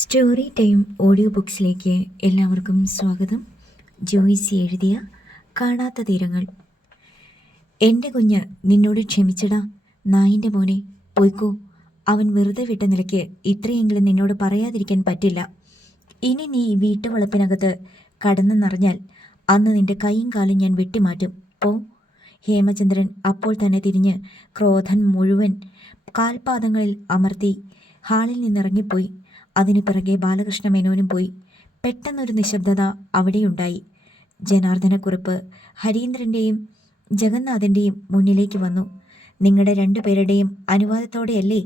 Story time audio ബുക്സിലേക്ക് എല്ലാവർക്കും സ്വാഗതം. ജോയ്സി എഴുതിയ കാണാത്ത തീരങ്ങൾ. എൻ്റെ കുഞ്ഞ് നിന്നോട് ക്ഷമിച്ചടാ. നായിൻ്റെ മോനെ പോയിക്കോ. അവൻ വെറുതെ വിട്ട നിലയ്ക്ക് ഇത്രയെങ്കിലും നിന്നോട് പറയാതിരിക്കാൻ പറ്റില്ല. ഇനി നീ വീട്ടുവളപ്പിനകത്ത് കടന്നെന്നറിഞ്ഞാൽ അന്ന് നിന്റെ കൈയും കാലും ഞാൻ വെട്ടിമാറ്റും. പോ. ഹേമചന്ദ്രൻ അപ്പോൾ തന്നെ തിരിഞ്ഞ് ക്രോധൻ മുഴുവൻ കാൽപാദങ്ങളിൽ അമർത്തി ഹാളിൽ നിന്നിറങ്ങിപ്പോയി. അതിനു പിറകെ ബാലകൃഷ്ണ മേനോനും പോയി. പെട്ടെന്നൊരു നിശബ്ദത അവിടെയുണ്ടായി. ജനാർദ്ദനക്കുറുപ്പ് ഹരീന്ദ്രൻ്റെയും ജഗന്നാഥൻ്റെയും മുന്നിലേക്ക് വന്നു. നിങ്ങളുടെ രണ്ടുപേരുടെയും അനുവാദത്തോടെയല്ലേ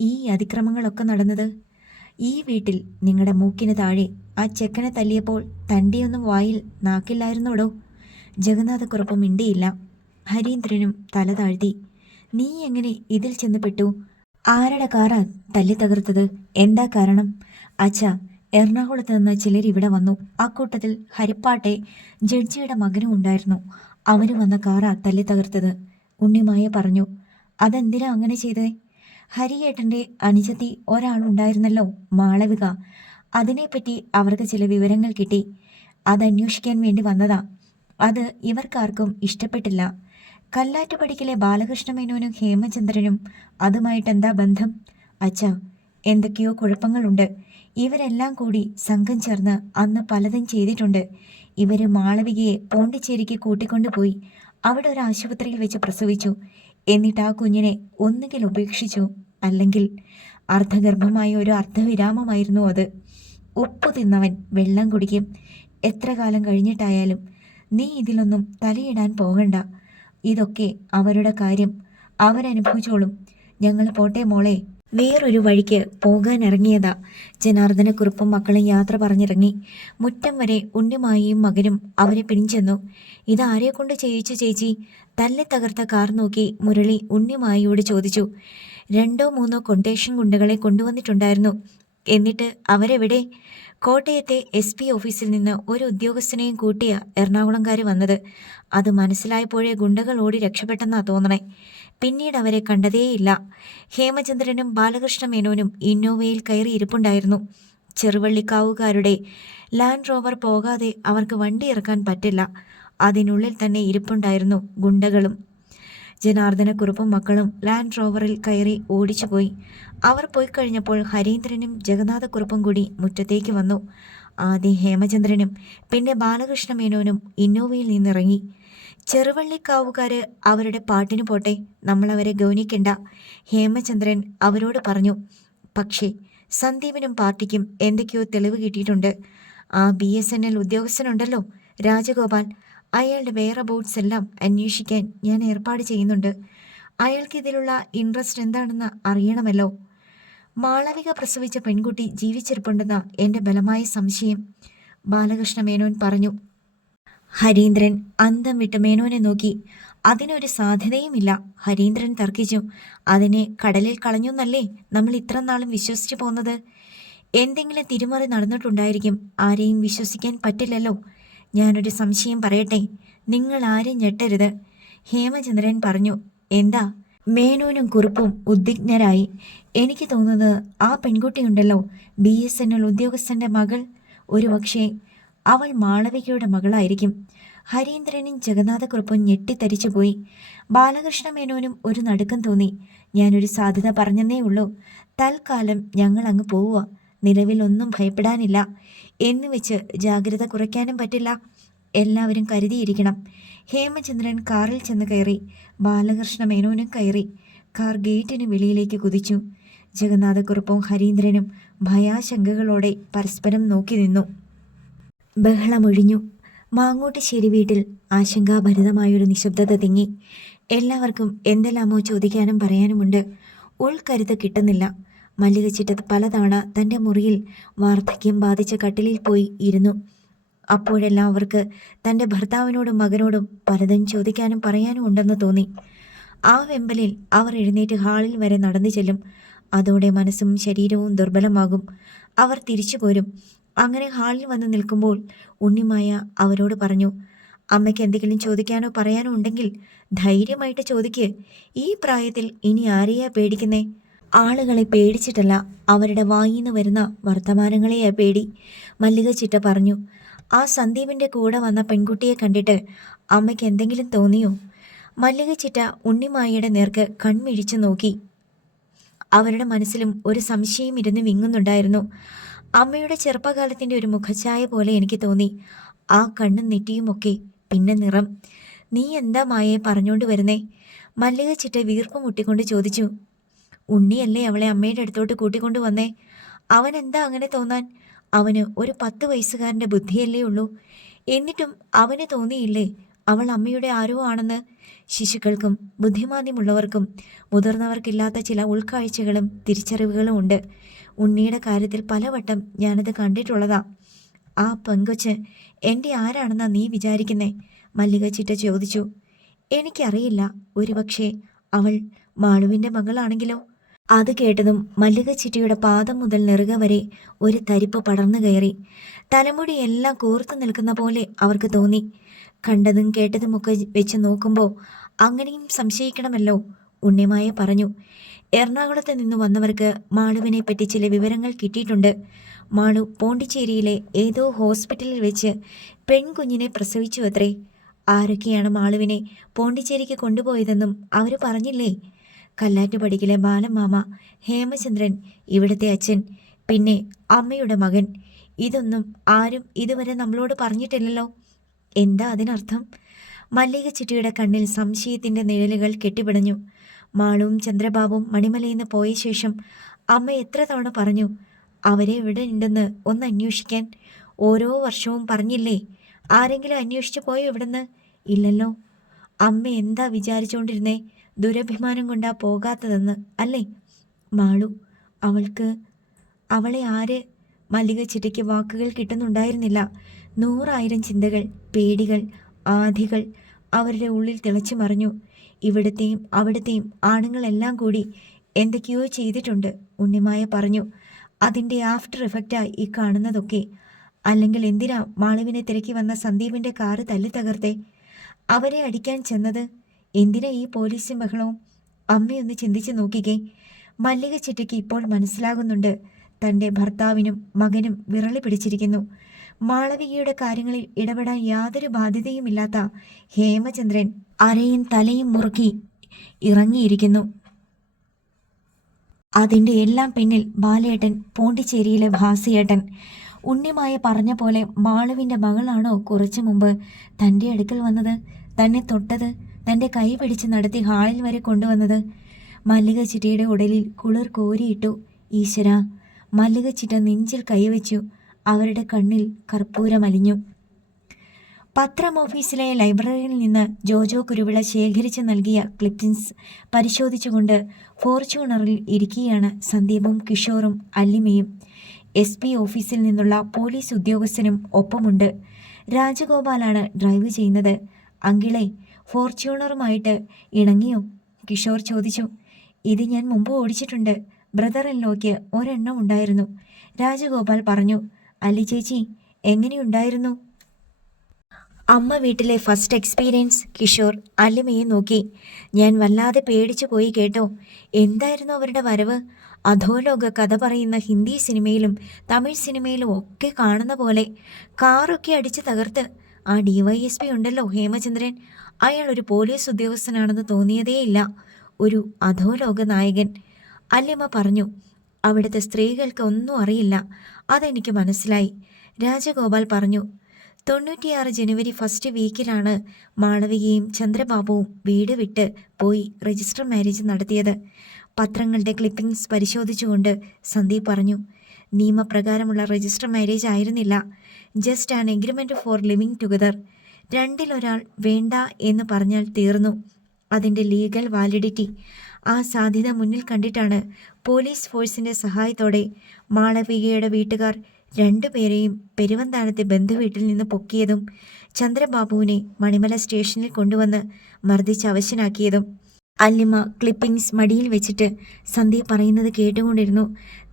ഈ അതിക്രമങ്ങളൊക്കെ നടന്നത്? ഈ വീട്ടിൽ നിങ്ങളുടെ മൂക്കിന് താഴെ ആ ചെക്കനെ തല്ലിയപ്പോൾ തൻ്റെയൊന്നും വായിൽ നാക്കില്ലായിരുന്നോടോ? ജഗന്നാഥക്കുറുപ്പ് മിണ്ടിയില്ല. ഹരീന്ദ്രനും തല താഴ്ത്തി. നീ എങ്ങനെ ഇതിൽ ചെന്ന് പെട്ടു? ആരുടെ കാറാ തല്ലി തകർത്തത്? എന്താ കാരണം? അച്ഛാ, എറണാകുളത്ത് നിന്ന് ചിലർ ഇവിടെ വന്നു. അക്കൂട്ടത്തിൽ ഹരിപ്പാട്ടെ ജഡ്ജിയുടെ മകനും ഉണ്ടായിരുന്നു. അവന് വന്ന കാറാ തല്ലി തകർത്തത്, ഉണ്ണിമായ പറഞ്ഞു. അതെന്തിനാ അങ്ങനെ ചെയ്തേ? ഹരിയേട്ടൻ്റെ അനുജത്തി ഒരാളുണ്ടായിരുന്നല്ലോ, മാളവിക. അതിനെപ്പറ്റി അവർക്ക് ചില വിവരങ്ങൾ കിട്ടി. അതന്വേഷിക്കാൻ വേണ്ടി വന്നതാ. അത് ഇവർക്കാർക്കും ഇഷ്ടപ്പെട്ടില്ല. കല്ലാറ്റുപടിക്കിലെ ബാലകൃഷ്ണ മേനോനും ഹേമചന്ദ്രനും അതുമായിട്ടെന്താ ബന്ധം? അച്ഛാ, എന്തൊക്കെയോ കുഴപ്പങ്ങളുണ്ട്. ഇവരെല്ലാം കൂടി സംഘം ചേർന്ന് അന്ന് പലതും ചെയ്തിട്ടുണ്ട്. ഇവർ മാളവികയെ പോണ്ടിച്ചേരിക്ക് കൂട്ടിക്കൊണ്ടുപോയി അവിടെ ഒരു ആശുപത്രിയിൽ വെച്ച് പ്രസവിച്ചു. എന്നിട്ട് ആ കുഞ്ഞിനെ ഒന്നുകിൽ ഉപേക്ഷിച്ചു, അല്ലെങ്കിൽ അർദ്ധഗർഭമായ ഒരു അർദ്ധവിരാമമായിരുന്നു അത്. ഉപ്പു തിന്നവൻ വെള്ളം കുടിക്കും. എത്ര കാലം കഴിഞ്ഞിട്ടായാലും നീ ഇതിലൊന്നും തലയിടാൻ പോകണ്ട. ഇതൊക്കെ അവരുടെ കാര്യം, അവരനുഭവിച്ചോളും. ഞങ്ങൾ പോട്ടെ മോളെ. വേറൊരു വഴിക്ക് പോകാനിറങ്ങിയതാ. ജനാർദ്ദനക്കുറുപ്പും മക്കളും യാത്ര പറഞ്ഞിറങ്ങി. മുറ്റം വരെ ഉണ്ണിമായിയും മകനും അവരെ പിടിച്ചെന്നു. ഇതാരെ കൊണ്ട് ചെയ്യിച്ചു ചേച്ചി? തല്ലി തകർത്ത കാർ നോക്കി മുരളി ഉണ്ണിമായിയോട് ചോദിച്ചു. 2-3 കൊട്ടേഷൻ ഗുണ്ടകളെ കൊണ്ടുവന്നിട്ടുണ്ടായിരുന്നു. എന്നിട്ട് അവരെവിടെ? കോട്ടയത്തെ SP ഓഫീസിൽ നിന്ന് ഒരു ഉദ്യോഗസ്ഥനെയും കൂട്ടിയ എറണാകുളംകാർ വന്നത്. അത് മനസ്സിലായപ്പോഴേ ഗുണ്ടകൾ ഓടി രക്ഷപ്പെട്ടെന്നാ തോന്നണേ. പിന്നീട് അവരെ കണ്ടതേയില്ല. ഹേമചന്ദ്രനും ബാലകൃഷ്ണ മേനോനും ഇന്നോവയിൽ കയറി ഇരിപ്പുണ്ടായിരുന്നു. ചെറുവള്ളിക്കാവുകാരുടെ ലാൻഡ് റോവർ പോകാതെ അവർക്ക് വണ്ടി ഇറക്കാൻ പറ്റില്ല. അതിനുള്ളിൽ തന്നെ ഇരിപ്പുണ്ടായിരുന്നു ഗുണ്ടകളും. ജനാർദ്ദനക്കുറുപ്പും മക്കളും ലാൻഡ് റോവറിൽ കയറി ഓടിച്ചുപോയി. അവർ പോയി കഴിഞ്ഞപ്പോൾ ഹരീന്ദ്രനും ജഗന്നാഥക്കുറുപ്പും കൂടി മുറ്റത്തേക്ക് വന്നു. ആദ്യം ഹേമചന്ദ്രനും പിന്നെ ബാലകൃഷ്ണ മേനോനും ഇന്നോവയിൽ നിന്നിറങ്ങി. ചെറുവള്ളിക്കാവുകാര് അവരുടെ പാട്ടിന് പോട്ടെ, നമ്മളവരെ ഗൗനിക്കണ്ട, ഹേമചന്ദ്രൻ അവരോട് പറഞ്ഞു. പക്ഷേ സന്ദീപിനും പാർട്ടിക്കും എന്തൊക്കെയോ തെളിവ് കിട്ടിയിട്ടുണ്ട്. ആ BSNL ഉദ്യോഗസ്ഥനുണ്ടല്ലോ, രാജഗോപാൽ, അയാളുടെ വേറെ ബോട്ട്സ് എല്ലാം അന്വേഷിക്കാൻ ഞാൻ ഏർപ്പാട് ചെയ്യുന്നുണ്ട്. അയാൾക്ക് ഇതിലുള്ള ഇൻട്രസ്റ്റ് എന്താണെന്ന് അറിയണമല്ലോ. മാളവിക പ്രസവിച്ച പെൺകുട്ടി ജീവിച്ചിരിപ്പുണ്ടെന്ന എൻ്റെ ബലമായ സംശയം, ബാലകൃഷ്ണ മേനോൻ പറഞ്ഞു. ഹരീന്ദ്രൻ അന്തം വിട്ട് മേനോനെ നോക്കി. അതിനൊരു സാധ്യതയുമില്ല, ഹരീന്ദ്രൻ തർക്കിച്ചു. അതിനെ കടലിൽ കളഞ്ഞുന്നല്ലേ നമ്മൾ ഇത്ര നാളും വിശ്വസിച്ചു പോന്നത്? എന്തെങ്കിലും തിരിമറി നടന്നിട്ടുണ്ടായിരിക്കും. ആരെയും വിശ്വസിക്കാൻ പറ്റില്ലല്ലോ. ഞാനൊരു സംശയം പറയട്ടെ, നിങ്ങൾ ആരും ഞെട്ടരുത്, ഹേമചന്ദ്രൻ പറഞ്ഞു. എന്താ? മേനോനും കുറുപ്പും ഉദ്വിഗ്നരായി. എനിക്ക് തോന്നുന്നത് ആ പെൺകുട്ടിയുണ്ടല്ലോ, BSNL ഉദ്യോഗസ്ഥൻ്റെ മകൾ, ഒരുപക്ഷെ അവൾ മാളവികയുടെ മകളായിരിക്കും. ഹരീന്ദ്രനും ജഗന്നാഥക്കുറുപ്പും ഞെട്ടിത്തരിച്ചുപോയി. ബാലകൃഷ്ണ മേനോനും ഒരു നടുക്കം തോന്നി. ഞാനൊരു സാധ്യത പറഞ്ഞെന്നേ ഉള്ളൂ. തൽക്കാലം ഞങ്ങൾ അങ്ങ് പോവുക. നിലവിൽ ഒന്നും ഭയപ്പെടാനില്ല. എന്നുവെച്ച് ജാഗ്രത കുറയ്ക്കാനും പറ്റില്ല. എല്ലാവരും കരുതിയിരിക്കണം. ഹേമചന്ദ്രൻ കാറിൽ ചെന്ന് കയറി. ബാലകൃഷ്ണ മേനോനും കയറി. കാർ ഗേറ്റിന് വെളിയിലേക്ക് കുതിച്ചു. ജഗന്നാഥക്കുറുപ്പും ഹരീന്ദ്രനും ഭയാശങ്കകളോടെ പരസ്പരം നോക്കി നിന്നു. ബഹളമൊഴിഞ്ഞു. മാങ്ങോട്ടുശ്ശേരി വീട്ടിൽ ആശങ്കാഭരിതമായൊരു നിശബ്ദത തിങ്ങി. എല്ലാവർക്കും എന്തെല്ലാമോ ചോദിക്കാനും പറയാനുമുണ്ട്. ഉൾക്കരുത്ത് കിട്ടുന്നില്ല. മല്ലികച്ചിട്ട പലതവണ തൻ്റെ മുറിയിൽ വാർദ്ധക്യം ബാധിച്ച കട്ടിലിൽ പോയി ഇരുന്നു. അപ്പോഴെല്ലാം അവർക്ക് തൻ്റെ ഭർത്താവിനോടും മകനോടും പലതും ചോദിക്കാനും പറയാനും ഉണ്ടെന്ന് തോന്നി. ആ വെമ്പലിൽ അവർ എഴുന്നേറ്റ് ഹാളിൽ വരെ നടന്നു ചെല്ലും. അതോടെ മനസ്സും ശരീരവും ദുർബലമാകും. അവർ തിരിച്ചു പോരും. അങ്ങനെ ഹാളിൽ വന്ന് നിൽക്കുമ്പോൾ ഉണ്ണിമായ അവരോട് പറഞ്ഞു. അമ്മയ്ക്ക് എന്തെങ്കിലും ചോദിക്കാനോ പറയാനോ ഉണ്ടെങ്കിൽ ധൈര്യമായിട്ട് ചോദിക്ക്. ഈ പ്രായത്തിൽ ഇനി ആരെയാ പേടിക്കുന്നേ? ആളുകളെ പേടിച്ചിട്ടല്ല, അവരുടെ വായിന്ന് വരുന്ന വർത്തമാനങ്ങളെയാ പേടി, മല്ലിക ചിറ്റ പറഞ്ഞു. ആ സന്ദീപിൻ്റെ കൂടെ വന്ന പെൺകുട്ടിയെ കണ്ടിട്ട് അമ്മയ്ക്ക് എന്തെങ്കിലും തോന്നിയോ? മല്ലിക ചിറ്റ ഉണ്ണിമായയുടെ നേർക്ക് കൺമിഴിച്ചു നോക്കി. അവരുടെ മനസ്സിലും ഒരു സംശയം ഇരുന്ന് വിങ്ങുന്നുണ്ടായിരുന്നു. അമ്മയുടെ ചെറുപ്പകാലത്തിൻ്റെ ഒരു മുഖഛായ പോലെ എനിക്ക് തോന്നി. ആ കണ്ണും നെറ്റിയുമൊക്കെ, പിന്നെ നിറം. നീ എന്താ മായയെ പറഞ്ഞുകൊണ്ട് വരുന്നേ? മല്ലിക ചിറ്റ വീർപ്പ് മുട്ടിക്കൊണ്ട് ചോദിച്ചു. ഉണ്ണിയല്ലേ അവളെ അമ്മയുടെ അടുത്തോട്ട് കൂട്ടിക്കൊണ്ടു വന്നേ. അവൻ എന്താ അങ്ങനെ തോന്നാൻ? അവന് ഒരു 10 വയസ്സുകാരൻ്റെ ബുദ്ധിയല്ലേ ഉള്ളൂ. എന്നിട്ടും അവന് തോന്നിയില്ലേ അവൾ അമ്മയുടെ ആരോ ആണെന്ന്? ശിശുക്കൾക്കും ബുദ്ധിമാന്ദ്യമുള്ളവർക്കും മുതിർന്നവർക്കില്ലാത്ത ചില ഉൾക്കാഴ്ചകളും തിരിച്ചറിവുകളും ഉണ്ട്. ഉണ്ണിയുടെ കാര്യത്തിൽ പലവട്ടം ഞാനത് കണ്ടിട്ടുള്ളതാ. ആ പെങ്കൊച്ച് എൻ്റെ ആരാണെന്നാ നീ വിചാരിക്കുന്നേ? മല്ലിക ചിറ്റ ചോദിച്ചു. എനിക്കറിയില്ല. ഒരുപക്ഷെ അവൾ മാളുവിൻ്റെ മകളാണെങ്കിലോ? അത് കേട്ടതും മല്ലിക ചിറ്റയുടെ പാദം മുതൽ നെറുക വരെ ഒരു തരിപ്പ് പടർന്നു കയറി. തലമുടിയെല്ലാം കൂർത്തു നിൽക്കുന്ന പോലെ അവർക്ക് തോന്നി. കണ്ടതും കേട്ടതുമൊക്കെ വെച്ച് നോക്കുമ്പോൾ അങ്ങനെയും സംശയിക്കണമല്ലോ, ഉണ്ണിമായ പറഞ്ഞു. എറണാകുളത്ത് നിന്ന് വന്നവർക്ക് മാളുവിനെ പറ്റി ചില വിവരങ്ങൾ കിട്ടിയിട്ടുണ്ട്. മാളു പോണ്ടിച്ചേരിയിലെ ഏതോ ഹോസ്പിറ്റലിൽ വെച്ച് പെൺകുഞ്ഞിനെ പ്രസവിച്ചു അത്രേ. ആരൊക്കെയാണ് മാളുവിനെ പോണ്ടിച്ചേരിക്ക് കൊണ്ടുപോയതെന്നും അവർ പറഞ്ഞില്ലേ? കല്ലാറ്റുപടിയിലെ ബാലമാമ, ഹേമചന്ദ്രൻ, ഇവിടുത്തെ അച്ഛൻ, പിന്നെ അമ്മയുടെ മകൻ. ഇതൊന്നും ആരും ഇതുവരെ നമ്മളോട് പറഞ്ഞിട്ടില്ലല്ലോ. എന്താ അതിനർത്ഥം? മല്ലിക ചിറ്റിയുടെ കണ്ണിൽ സംശയത്തിൻ്റെ നിഴലുകൾ കെട്ടിപ്പിടഞ്ഞു. മാളുവും ചന്ദ്രബാബുവും മണിമലയിൽ നിന്ന് പോയ ശേഷം അമ്മ എത്ര തവണ പറഞ്ഞു അവരെ എവിടെ ഉണ്ടെന്ന് ഒന്ന് അന്വേഷിക്കാൻ? ഓരോ വർഷവും പറഞ്ഞില്ലേ? ആരെങ്കിലും അന്വേഷിച്ചു പോയോ ഇവിടുന്ന്? ഇല്ലല്ലോ. അമ്മ എന്താ വിചാരിച്ചുകൊണ്ടിരുന്നേ? ദുരഭിമാനം കൊണ്ടാ പോകാത്തതെന്ന് അല്ലേ? മാളു, അവളെ ആര്? മല്ലിക ചിറ്റയ്ക്ക് വാക്കുകൾ കിട്ടുന്നുണ്ടായിരുന്നില്ല. 100,000 ചിന്തകൾ, പേടികൾ, ആധികൾ അവരുടെ ഉള്ളിൽ തിളച്ചു മറിഞ്ഞു. ഇവിടത്തെയും അവിടത്തെയും ആണുങ്ങളെല്ലാം കൂടി എന്തൊക്കെയോ ചെയ്തിട്ടുണ്ട്, ഉണ്ണിമായ പറഞ്ഞു. അതിൻ്റെ ആഫ്റ്റർ എഫക്റ്റായി ഈ കാണുന്നതൊക്കെ. അല്ലെങ്കിൽ എന്തിനാ മാളുവിനെ തിരക്കി വന്ന സന്ദീപിൻ്റെ കാറ് തല്ലി തകർത്തേ? അവരെ അടിക്കാൻ ചെന്നത് എന്തിനാ ഈ പോലീസും ബഹളവും? അമ്മയൊന്ന് ചിന്തിച്ചു നോക്കിക്കേ. മല്ലിക ചിറ്റയ്ക്ക് ഇപ്പോൾ മനസ്സിലാകുന്നുണ്ട്, തൻ്റെ ഭർത്താവിനും മകനും വിറളി പിടിച്ചിരിക്കുന്നു. മാളവികയുടെ കാര്യങ്ങളിൽ ഇടപെടാൻ യാതൊരു ബാധ്യതയുമില്ലാത്ത ഹേമചന്ദ്രൻ അരയും തലയും മുറുക്കി ഇറങ്ങിയിരിക്കുന്നു. അതിൻ്റെ എല്ലാം പിന്നിൽ ബാലേട്ടൻ, പോണ്ടിച്ചേരിയിലെ ഭാസിയേട്ടൻ. ഉണ്ണിമായ പറഞ്ഞ പോലെ മാളുവിൻ്റെ മകളാണോ കുറച്ചു മുമ്പ് തൻ്റെ അടുക്കൽ വന്നത്, തന്നെ തൊട്ടത്, തൻ്റെ കൈ പിടിച്ച് നടത്തി ഹാളിൽ വരെ കൊണ്ടുവന്നത്? മല്ലിക ചിറ്റയുടെ ഉടലിൽ കുളിർ കോരിയിട്ടു. ഈശ്വര! മല്ലിക ചിറ്റ നെഞ്ചിൽ കൈവച്ചു. അവരുടെ കണ്ണിൽ കർപ്പൂരമലിഞ്ഞു. പത്രം ഓഫീസിലെ ലൈബ്രറിയിൽ നിന്ന് ജോജോ കുരുവിള ശേഖരിച്ച് നൽകിയ ക്ലിപ്പിംഗ്സ് പരിശോധിച്ചുകൊണ്ട് ഫോർച്യൂണറിൽ ഇരിക്കുകയാണ് സന്ദീപും കിഷോറും അല്ലിമയും. SP ഓഫീസിൽ നിന്നുള്ള പോലീസ് ഉദ്യോഗസ്ഥനും ഒപ്പമുണ്ട്. രാജഗോപാലാണ് ഡ്രൈവ് ചെയ്യുന്നത്. അങ്കിളെ, ഫോർച്യൂണറുമായിട്ട് ഇണങ്ങിയോ? കിഷോർ ചോദിച്ചു. ഇത് ഞാൻ മുമ്പ് ഓടിച്ചിട്ടുണ്ട്. ബ്രദർ ഇൻ ലോയ്ക്ക് ഒരെണ്ണം ഉണ്ടായിരുന്നു, രാജഗോപാൽ പറഞ്ഞു. അല്ലി ചേച്ചി, എങ്ങനെയുണ്ടായിരുന്നു? അമ്മ വീട്ടിലെ ഫസ്റ്റ് എക്സ്പീരിയൻസ്. കിഷോർ അല്ലിമയെ നോക്കി. ഞാൻ വല്ലാതെ പേടിച്ചു പോയി കേട്ടോ. എന്തായിരുന്നു അവരുടെ വരവ്? അധോലോക കഥ പറയുന്ന ഹിന്ദി സിനിമയിലും തമിഴ് സിനിമയിലും ഒക്കെ കാണുന്ന പോലെ കാറൊക്കെ അടിച്ച് തകർത്ത്. ആ DYSP ഉണ്ടല്ലോ, ഹേമചന്ദ്രൻ, അയാൾ ഒരു പോലീസ് ഉദ്യോഗസ്ഥനാണെന്ന് തോന്നിയതേയില്ല. ഒരു അധോലോക നായകൻ. അല്ലിമ പറഞ്ഞു. അവിടുത്തെ സ്ത്രീകൾക്ക് ഒന്നും അറിയില്ല, അതെനിക്ക് മനസ്സിലായി, രാജഗോപാൽ പറഞ്ഞു. 96 ജനുവരി ഫസ്റ്റ് വീക്കിലാണ് മാളവികയും ചന്ദ്രബാബുവും വീട് വിട്ട് പോയി രജിസ്റ്റർ മാരേജ് നടത്തിയത്. പത്രങ്ങളുടെ ക്ലിപ്പിംഗ്സ് പരിശോധിച്ചുകൊണ്ട് സന്ദീപ് പറഞ്ഞു. നിയമപ്രകാരമുള്ള രജിസ്റ്റർ മാരേജ് ആയിരുന്നില്ല. Just an agreement for living together. രണ്ടിലൊരാൾ വേണ്ട എന്ന് പറഞ്ഞാൽ തീർന്നു അതിൻ്റെ ലീഗൽ വാലിഡിറ്റി. ആ സാധ്യത മുന്നിൽ കണ്ടിട്ടാണ് പോലീസ് ഫോഴ്സിൻ്റെ സഹായത്തോടെ മാളവികയുടെ വീട്ടുകാർ 2 പേരെയും പെരുവന്താനത്തെ ബന്ധുവീട്ടിൽ നിന്ന് പൊക്കിയതും ചന്ദ്രബാബുവിനെ മണിമല സ്റ്റേഷനിൽ കൊണ്ടുവന്ന് മർദ്ദിച്ച് അവശനാക്കിയതും. അല്ലിമ ക്ലിപ്പിംഗ്സ് മടിയിൽ വെച്ചിട്ട് സന്ദീപ് പറയുന്നത് കേട്ടുകൊണ്ടിരുന്നു.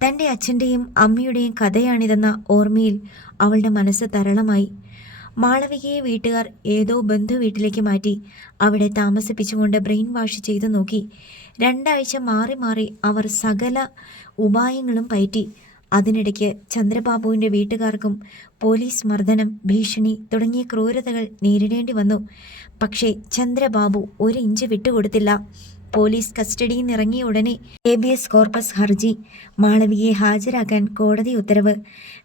തൻ്റെ അച്ഛൻ്റെയും അമ്മയുടെയും കഥയാണിതെന്ന ഓർമ്മയിൽ അവളുടെ മനസ്സ് തരളമായി. മാളവികയെ വീട്ടുകാർ ഏതോ ബന്ധു വീട്ടിലേക്ക് മാറ്റി അവിടെ താമസിപ്പിച്ചുകൊണ്ട് ബ്രെയിൻ വാഷ് ചെയ്തു നോക്കി. 2 ആഴ്ച മാറി മാറി അവർ സകല ഉപായങ്ങളും പയറ്റി. അതിനിടയ്ക്ക് ചന്ദ്രബാബുവിൻ്റെ വീട്ടുകാർക്കും പോലീസ് മർദ്ദനം, ഭീഷണി തുടങ്ങിയ ക്രൂരതകൾ നേരിടേണ്ടി വന്നു. പക്ഷേ ചന്ദ്രബാബു 1 ഇഞ്ച് വിട്ടുകൊടുത്തില്ല. പോലീസ് കസ്റ്റഡിയിൽ നിന്നിറങ്ങിയ ഉടനെ ഹേബിയസ് കോർപ്പസ് ഹർജി, മാളവികയെ ഹാജരാക്കാൻ കോടതി ഉത്തരവ്.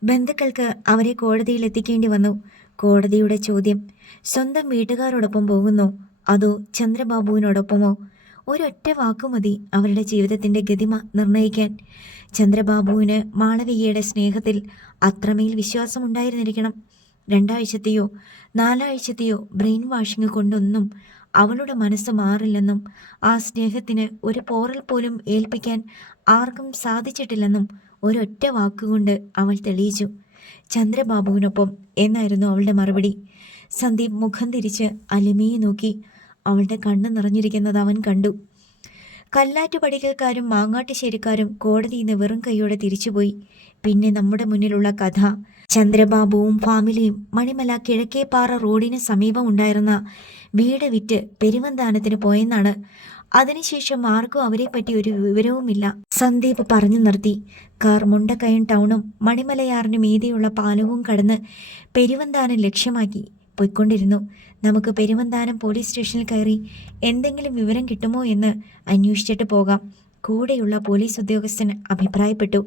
ബന്ധുക്കൾക്ക് അവരെ കോടതിയിൽ എത്തിക്കേണ്ടി വന്നു. കോടതിയുടെ ചോദ്യം: സ്വന്തം വീട്ടുകാരോടൊപ്പം പോകുന്നോ അതോ ചന്ദ്രബാബുവിനോടൊപ്പമോ? ഒരൊറ്റ വാക്കുമതി അവരുടെ ജീവിതത്തിൻ്റെ ഗതിമ നിർണ്ണയിക്കാൻ. ചന്ദ്രബാബുവിന് മാളവികയുടെ സ്നേഹത്തിൽ അത്രമേൽ വിശ്വാസമുണ്ടായിരുന്നിരിക്കണം. 2 ആഴ്ചത്തെയോ 4 ആഴ്ചത്തെയോ ബ്രെയിൻ വാഷിംഗ് കൊണ്ടൊന്നും അവളുടെ മനസ്സ് മാറില്ലെന്നും ആ സ്നേഹത്തിന് ഒരു പോറൽ പോലും ഏൽപ്പിക്കാൻ ആർക്കും സാധിച്ചിട്ടില്ലെന്നും ഒരൊറ്റ വാക്കുകൊണ്ട് അവൾ തെളിയിച്ചു. ചന്ദ്രബാബുവിനൊപ്പം എന്നായിരുന്നു അവളുടെ മറുപടി. സന്ദീപ് മുഖം തിരിച്ച് അലിമയെ നോക്കി. അവളുടെ കണ്ണ് നിറഞ്ഞിരിക്കുന്നത് അവൻ കണ്ടു. കല്ലാറ്റുപടികൾക്കാരും മാങ്ങാട്ടുശ്ശേരിക്കാരും കോടതിയിൽ നിന്ന് വെറും കൈയോടെ തിരിച്ചുപോയി. പിന്നെ നമ്മുടെ മുന്നിലുള്ള കഥ: ചന്ദ്രബാബുവും ഫാമിലിയും മണിമല കിഴക്കേപ്പാറ റോഡിന് സമീപം ഉണ്ടായിരുന്ന വീട് വിറ്റ് പെരുവന്താനത്തിന് പോയെന്നാണ്. അതിനുശേഷം ആർക്കും അവരെപ്പറ്റി ഒരു വിവരവുമില്ല. സന്ദീപ് പറഞ്ഞു നിർത്തി. കാർ മുണ്ടക്കയം ടൗണും മണിമലയാറിന് മീതെയുള്ള പാലവും കടന്ന് പെരുവന്താനം ലക്ഷ്യമാക്കി പോയിക്കൊണ്ടിരുന്നു. നമുക്ക് പെരുവന്താനം പോലീസ് സ്റ്റേഷനിൽ കയറി എന്തെങ്കിലും വിവരം കിട്ടുമോ എന്ന് അന്വേഷിച്ചിട്ട് പോകാം, കൂടെയുള്ള പോലീസ് ഉദ്യോഗസ്ഥൻ അഭിപ്രായപ്പെട്ടു.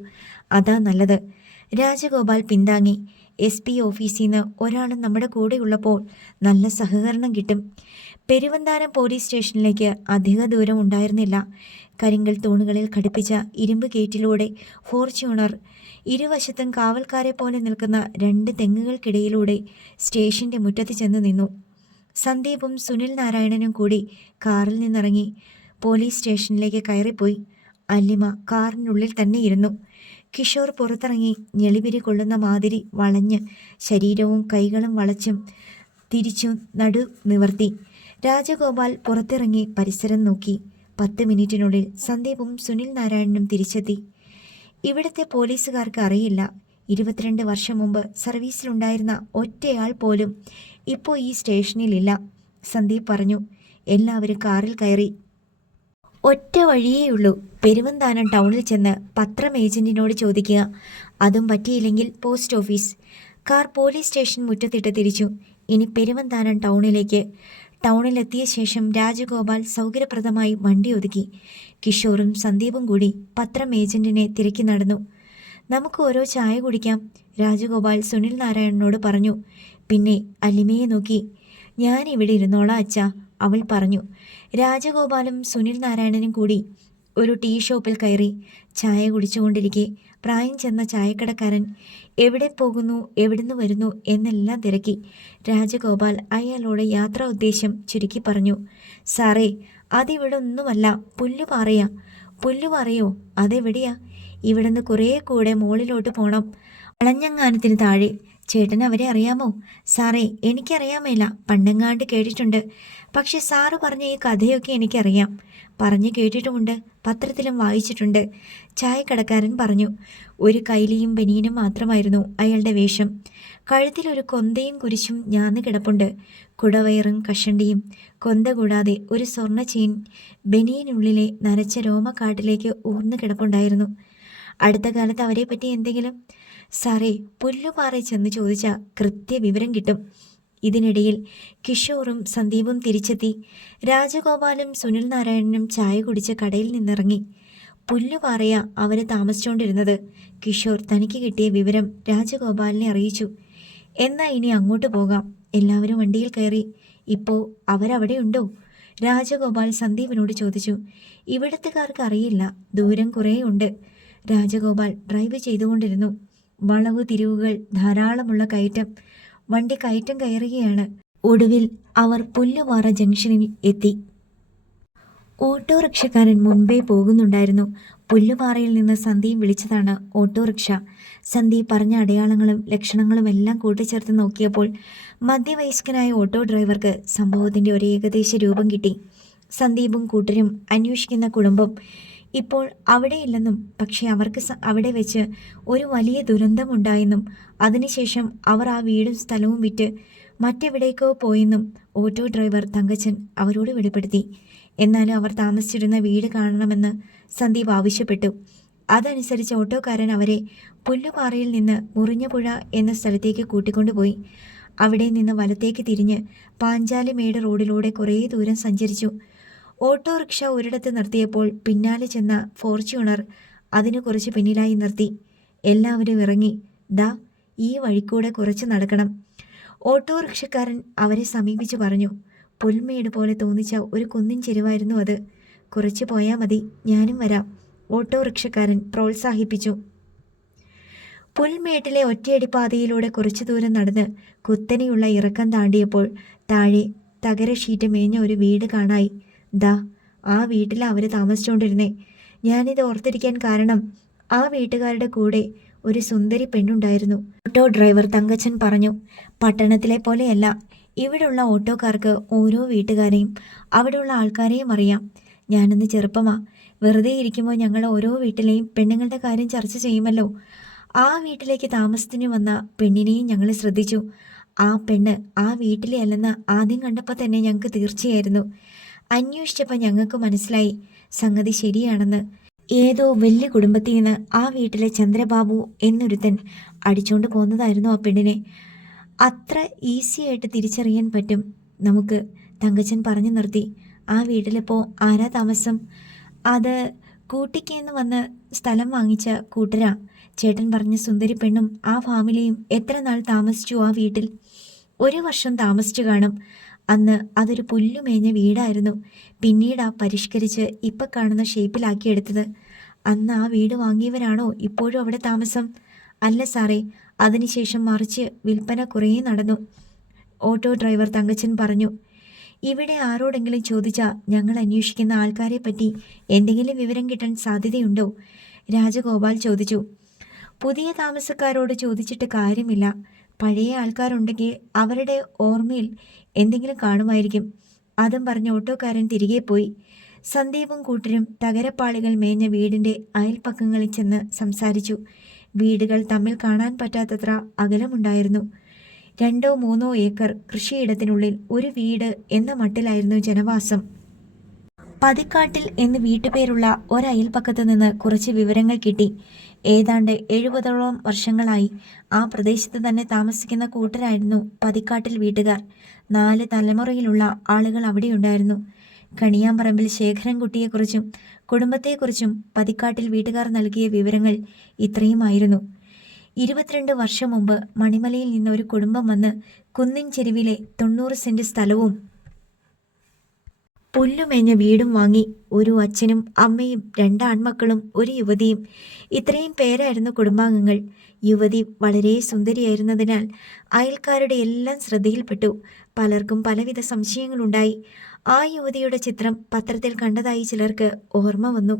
അതാ നല്ലത്. രാജഗോപാൽ പിന്താങ്ങി. SP ഓഫീസിൽ നിന്ന് ഒരാളും നമ്മുടെ കൂടെയുള്ളപ്പോൾ നല്ല സഹകരണം കിട്ടും. പെരുവന്താനം പോലീസ് സ്റ്റേഷനിലേക്ക് അധിക ദൂരം ഉണ്ടായിരുന്നില്ല. കരിങ്കൽ തൂണുകളിൽ ഘടിപ്പിച്ച ഇരുമ്പ് ഗേറ്റിലൂടെ ഫോർച്യൂണർ ഇരുവശത്തും കാവൽക്കാരെ പോലെ നിൽക്കുന്ന 2 തെങ്ങുകൾക്കിടയിലൂടെ സ്റ്റേഷന്റെ മുറ്റത്ത് ചെന്ന് നിന്നു. സന്ദീപും സുനിൽ നാരായണനും കൂടി കാറിൽ നിന്നിറങ്ങി പോലീസ് സ്റ്റേഷനിലേക്ക് കയറിപ്പോയി. അല്ലിമ കാറിനുള്ളിൽ തന്നെ ഇരുന്നു. കിഷോർ പുറത്തിറങ്ങി ഞെളിപിരി കൊള്ളുന്ന മാതിരി വളഞ്ഞ് ശരീരവും കൈകളും വളച്ചും തിരിച്ചും നടു നിവർത്തി. രാജഗോപാൽ പുറത്തിറങ്ങി പരിസരം നോക്കി. 10 മിനിറ്റിനുള്ളിൽ സന്ദീപും സുനിൽ നാരായണനും തിരിച്ചെത്തി. ഇവിടുത്തെ പോലീസുകാർക്ക് അറിയില്ല, 22 വർഷം മുമ്പ് സർവീസിലുണ്ടായിരുന്ന ഒറ്റയാൾ പോലും ഇപ്പോൾ ഈ സ്റ്റേഷനിലില്ല. സന്ദീപ് പറഞ്ഞു. എല്ലാവരും കാറിൽ കയറി. ഒറ്റ വഴിയേയുള്ളൂ, പെരുവന്താനം ടൗണിൽ ചെന്ന് പത്രം ഏജന്റിനോട് ചോദിക്കുക. അതും പറ്റിയില്ലെങ്കിൽ post office. Car police station മുറ്റത്തിട്ട് തിരിച്ചു. ഇനി പെരുവന്താനം ടൗണിലേക്ക്. ടൗണിലെത്തിയ ശേഷം രാജഗോപാൽ സൗകര്യപ്രദമായി വണ്ടി ഒതുക്കി. കിഷോറും സന്ദീപും കൂടി പത്രം ഏജന്റിനെ തിരക്കി നടന്നു. നമുക്ക് ഓരോ ചായ കുടിക്കാം, രാജഗോപാൽ സുനിൽ നാരായണനോട് പറഞ്ഞു. പിന്നെ അലിമയെ നോക്കി. ഞാൻ ഇവിടെ ഇരുന്നോളാം അച്ഛാ, അവൾ പറഞ്ഞു. രാജഗോപാലും സുനിൽ നാരായണനും കൂടി ഒരു ടീ ഷോപ്പിൽ കയറി. ചായ കുടിച്ചുകൊണ്ടിരിക്കെ പ്രായം ചെന്ന ചായക്കടക്കാരൻ എവിടെ പോകുന്നു, എവിടുന്ന് വരുന്നു എന്നെല്ലാം തിരക്കി. രാജഗോപാൽ അയാളോട് യാത്രാ ഉദ്ദേശം ചുരുക്കി പറഞ്ഞു. സാറേ, അതിവിടെ ഒന്നുമല്ല, പുല്ലുപാറയാ. പുല്ലുപാറയോ? അതെവിടെയാ? ഇവിടുന്ന് കുറേ കൂടെ മുകളിലോട്ട് പോണം, വളഞ്ഞങ്ങാനത്തിന് താഴെ. ചേട്ടന് അവരെ അറിയാമോ? സാറേ, എനിക്കറിയാമേല, പണ്ടെങ്ങാണ്ട് കേട്ടിട്ടുണ്ട്. പക്ഷെ സാറ് പറഞ്ഞ ഈ കഥയൊക്കെ എനിക്കറിയാം. പറഞ്ഞു കേട്ടിട്ടുമുണ്ട്, പത്രത്തിലും വായിച്ചിട്ടുണ്ട്, ചായക്കടക്കാരൻ പറഞ്ഞു. ഒരു കൈലിയും ബനിയനും മാത്രമായിരുന്നു അയാളുടെ വേഷം. കഴുത്തിലൊരു കൊന്തയും കുരിശും ഞാന്ന് കിടപ്പുണ്ട്. കുടവയറും കഷണ്ടിയും. കൊന്ത കൂടാതെ ഒരു സ്വർണ്ണ ചെയിൻ ബനിയനുള്ളിലെ നരച്ച രോമക്കാട്ടിലേക്ക് ഊർന്നു കിടപ്പുണ്ടായിരുന്നു. അടുത്ത കാലത്ത് അവരെ പറ്റി എന്തെങ്കിലും? സാറേ, പുല്ലുപാറ ചെന്ന് ചോദിച്ചാൽ കൃത്യവിവരം കിട്ടും. ഇതിനിടയിൽ കിഷോറും സന്ദീപും തിരിച്ചെത്തി. രാജഗോപാലും സുനിൽ നാരായണനും ചായ കുടിച്ച് കടയിൽ നിന്നിറങ്ങി. പുല്ലുപാറയാ അവർ താമസിച്ചുകൊണ്ടിരുന്നത്. കിഷോർ തനിക്ക് കിട്ടിയ വിവരം രാജഗോപാലിനെ അറിയിച്ചു. എന്നാൽ ഇനി അങ്ങോട്ട് പോകാം. എല്ലാവരും വണ്ടിയിൽ കയറി. ഇപ്പോൾ അവരവിടെയുണ്ടോ? രാജഗോപാൽ സന്ദീപിനോട് ചോദിച്ചു. ഇവിടുത്തുകാർക്ക് അറിയില്ല, ദൂരം കുറേ ഉണ്ട്. രാജഗോപാൽ ഡ്രൈവ് ചെയ്തുകൊണ്ടിരുന്നു. വളവ് തിരിവുകൾ ധാരാളമുള്ള കയറ്റം. വണ്ടി കയറ്റം കയറുകയാണ്. ഒടുവിൽ അവർ പുല്ലുപാറ ജംഗ്ഷനിൽ എത്തി. ഓട്ടോറിക്ഷക്കാരൻ മുൻപേ പോകുന്നുണ്ടായിരുന്നു. പുല്ലുപാറയിൽ നിന്ന് സന്ദീപ് വിളിച്ചതാണ് ഓട്ടോറിക്ഷ. സന്ദീപ് പറഞ്ഞ അടയാളങ്ങളും ലക്ഷണങ്ങളും എല്ലാം കൂട്ടിച്ചേർത്ത് നോക്കിയപ്പോൾ മധ്യവയസ്കനായ ഓട്ടോ ഡ്രൈവർക്ക് സംഭവത്തിൻ്റെ ഒരു ഏകദേശ രൂപം കിട്ടി. സന്ദീപും കൂട്ടരും അന്വേഷിക്കുന്ന കുടുംബം ഇപ്പോൾ അവിടെയില്ലെന്നും, പക്ഷേ അവർക്ക് അവിടെ വെച്ച് ഒരു വലിയ ദുരന്തമുണ്ടായെന്നും അതിനുശേഷം അവർ ആ വീടും സ്ഥലവും വിറ്റ് മറ്റെവിടേക്കോ പോയെന്നും ഓട്ടോ ഡ്രൈവർ തങ്കച്ചൻ അവരോട് വെളിപ്പെടുത്തി. എന്നാലും അവർ താമസിച്ചിരുന്ന വീട് കാണണമെന്ന് സന്ദീപ് ആവശ്യപ്പെട്ടു. അതനുസരിച്ച് ഓട്ടോക്കാരൻ അവരെ പുല്ലുപാറയിൽ നിന്ന് മുറിഞ്ഞപുഴ എന്ന സ്ഥലത്തേക്ക് കൂട്ടിക്കൊണ്ടുപോയി. അവിടെ നിന്ന് വലത്തേക്ക് തിരിഞ്ഞ് പാഞ്ചാലിമേട് റോഡിലൂടെ കുറേ ദൂരം സഞ്ചരിച്ചു. ഓട്ടോറിക്ഷ ഒരിടത്ത് നിർത്തിയപ്പോൾ പിന്നാലെ ചെന്ന ഫോർച്യൂണർ അതിന് കുറച്ച് പിന്നിലായി നിർത്തി. എല്ലാവരും ഇറങ്ങി. ദാ ഈ വഴിക്കൂടെ കുറച്ച് നടക്കണം. ഓട്ടോറിക്ഷക്കാരൻ അവരെ സമീപിച്ചു പറഞ്ഞു. പുൽമേട് പോലെ തോന്നിച്ച ഒരു കുന്നിൻ ചെരുവായിരുന്നു അത്. കുറച്ച് പോയാൽ മതി, ഞാനും വരാം, ഓട്ടോറിക്ഷക്കാരൻ പ്രോത്സാഹിപ്പിച്ചു. പുൽമേട്ടിലെ ഒറ്റയടിപ്പാതയിലൂടെ കുറച്ചു ദൂരം നടന്ന് കുത്തനെയുള്ള ഇറക്കം താണ്ടിയപ്പോൾ താഴെ തകര ഷീറ്റ് മേഞ്ഞ ഒരു വീട് കാണായി. ദാ ആ വീട്ടിലാണ് അവർ താമസിച്ചുകൊണ്ടിരുന്നേ. ഞാനിത് ഓർത്തിരിക്കാൻ കാരണം ആ വീട്ടുകാരുടെ കൂടെ ഒരു സുന്ദരി പെണ്ണുണ്ടായിരുന്നു. ഓട്ടോ ഡ്രൈവർ തങ്കച്ചൻ പറഞ്ഞു. പട്ടണത്തിലെ പോലെയല്ല, ഇവിടെയുള്ള ഓട്ടോക്കാർക്ക് ഓരോ വീട്ടുകാരെയും അവിടെയുള്ള ആൾക്കാരെയും അറിയാം. ഞാനന്ന് ചെറുപ്പമാ. വെറുതെ ഇരിക്കുമ്പോൾ ഞങ്ങൾ ഓരോ വീട്ടിലെയും പെണ്ണുങ്ങളുടെ കാര്യം ചർച്ച ചെയ്യുമല്ലോ. ആ വീട്ടിലേക്ക് താമസത്തിന് വന്ന പെണ്ണിനെയും ഞങ്ങൾ ശ്രദ്ധിച്ചു. ആ പെണ്ണ് ആ വീട്ടിലെ അല്ലെന്ന് ആദ്യം കണ്ടപ്പോൾ തന്നെ ഞങ്ങൾക്ക് തീർച്ചയായിരുന്നു. അന്വേഷിച്ചപ്പോൾ ഞങ്ങൾക്ക് മനസ്സിലായി സംഗതി ശരിയാണെന്ന്. ഏതോ വലിയ കുടുംബത്തിൽ നിന്ന് ആ വീട്ടിലെ ചന്ദ്രബാബു എന്നൊരുത്തൻ അടിച്ചുകൊണ്ട് പോന്നതായിരുന്നു ആ പെണ്ണിനെ. അത്ര ഈസിയായിട്ട് തിരിച്ചറിയാൻ പറ്റും നമുക്ക്, തങ്കച്ചൻ പറഞ്ഞു നിർത്തി. ആ വീട്ടിലിപ്പോൾ ആരാ താമസം? അത് കൂട്ടിക്കേന്ന് വന്ന് സ്ഥലം വാങ്ങിച്ച കൂട്ടരാ. ചേട്ടൻ പറഞ്ഞ സുന്ദരി പെണ്ണും ആ ഫാമിലിയും എത്ര നാൾ താമസിച്ചു ആ വീട്ടിൽ? 1 വർഷം താമസിച്ചു കാണും. അന്ന് അതൊരു പുല്ലുമേഞ്ഞ വീടായിരുന്നു. പിന്നീടാ പരിഷ്കരിച്ച് ഇപ്പം കാണുന്ന ഷേപ്പിലാക്കിയെടുത്തത്. അന്ന് ആ വീട് വാങ്ങിയവരാണോ ഇപ്പോഴും അവിടെ താമസം? അല്ല സാറേ, അതിനുശേഷം മറിച്ച് വിൽപ്പന കുറേ നടന്നു, ഓട്ടോ ഡ്രൈവർ തങ്കച്ചൻ പറഞ്ഞു. ഇവിടെ ആരോടെങ്കിലും ചോദിച്ചാൽ ഞങ്ങൾ അന്വേഷിക്കുന്ന ആൾക്കാരെ പറ്റി എന്തെങ്കിലും വിവരം കിട്ടാൻ സാധ്യതയുണ്ടോ? രാജഗോപാൽ ചോദിച്ചു. പുതിയ താമസക്കാരോട് ചോദിച്ചിട്ട് കാര്യമില്ല. പഴയ ആൾക്കാരുണ്ടെങ്കിൽ അവരുടെ ഓർമ്മയിൽ എന്തെങ്കിലും കാണുമായിരിക്കും. അതും പറഞ്ഞ് ഓട്ടോക്കാരൻ തിരികെ പോയി. സന്ദീപും കൂട്ടരും തകരപ്പാളികൾ മേഞ്ഞ വീടിൻ്റെ അയൽപ്പക്കങ്ങളിൽ ചെന്ന് സംസാരിച്ചു. വീടുകൾ തമ്മിൽ കാണാൻ പറ്റാത്തത്ര അകലമുണ്ടായിരുന്നു. 2-3 ഏക്കർ കൃഷിയിടത്തിനുള്ളിൽ ഒരു വീട് എന്ന മട്ടിലായിരുന്നു ജനവാസം. പതിക്കാട്ടിൽ എന്ന് വീട്ടുപേരുള്ള ഒരയൽപ്പക്കത്ത് നിന്ന് കുറച്ച് വിവരങ്ങൾ കിട്ടി. ഏതാണ്ട് 70ഓളം വർഷങ്ങളായി ആ പ്രദേശത്ത് തന്നെ താമസിക്കുന്ന കൂട്ടരായിരുന്നു പതിക്കാട്ടിൽ വീട്ടുകാർ. 4 തലമുറയിലുള്ള ആളുകൾ അവിടെയുണ്ടായിരുന്നു. കണിയാമ്പറമ്പിൽ ശേഖരൻകുട്ടിയെക്കുറിച്ചും കുടുംബത്തെക്കുറിച്ചും പതിക്കാട്ടിൽ വീട്ടുകാർ നൽകിയ വിവരങ്ങൾ ഇത്രയുമായിരുന്നു. 22 വർഷം മുമ്പ് മണിമലയിൽ നിന്ന് ഒരു കുടുംബം വന്ന് കുന്നിൻ ചെരുവിലെ 90 സെന്റ് സ്ഥലവും പുല്ലുമേഞ്ഞ വീടും വാങ്ങി. ഒരു അച്ഛനും അമ്മയും 2 ആൺമക്കളും ഒരു യുവതിയും. ഇത്രയും പേരായിരുന്നു കുടുംബാംഗങ്ങൾ. യുവതി വളരെ സുന്ദരിയായിരുന്നതിനാൽ അയൽക്കാരുടെ എല്ലാം ശ്രദ്ധയിൽപ്പെട്ടു. പലർക്കും പലവിധ സംശയങ്ങളുണ്ടായി. ആ യുവതിയുടെ ചിത്രം പത്രത്തിൽ കണ്ടതായി ചിലർക്ക് ഓർമ്മ വന്നു.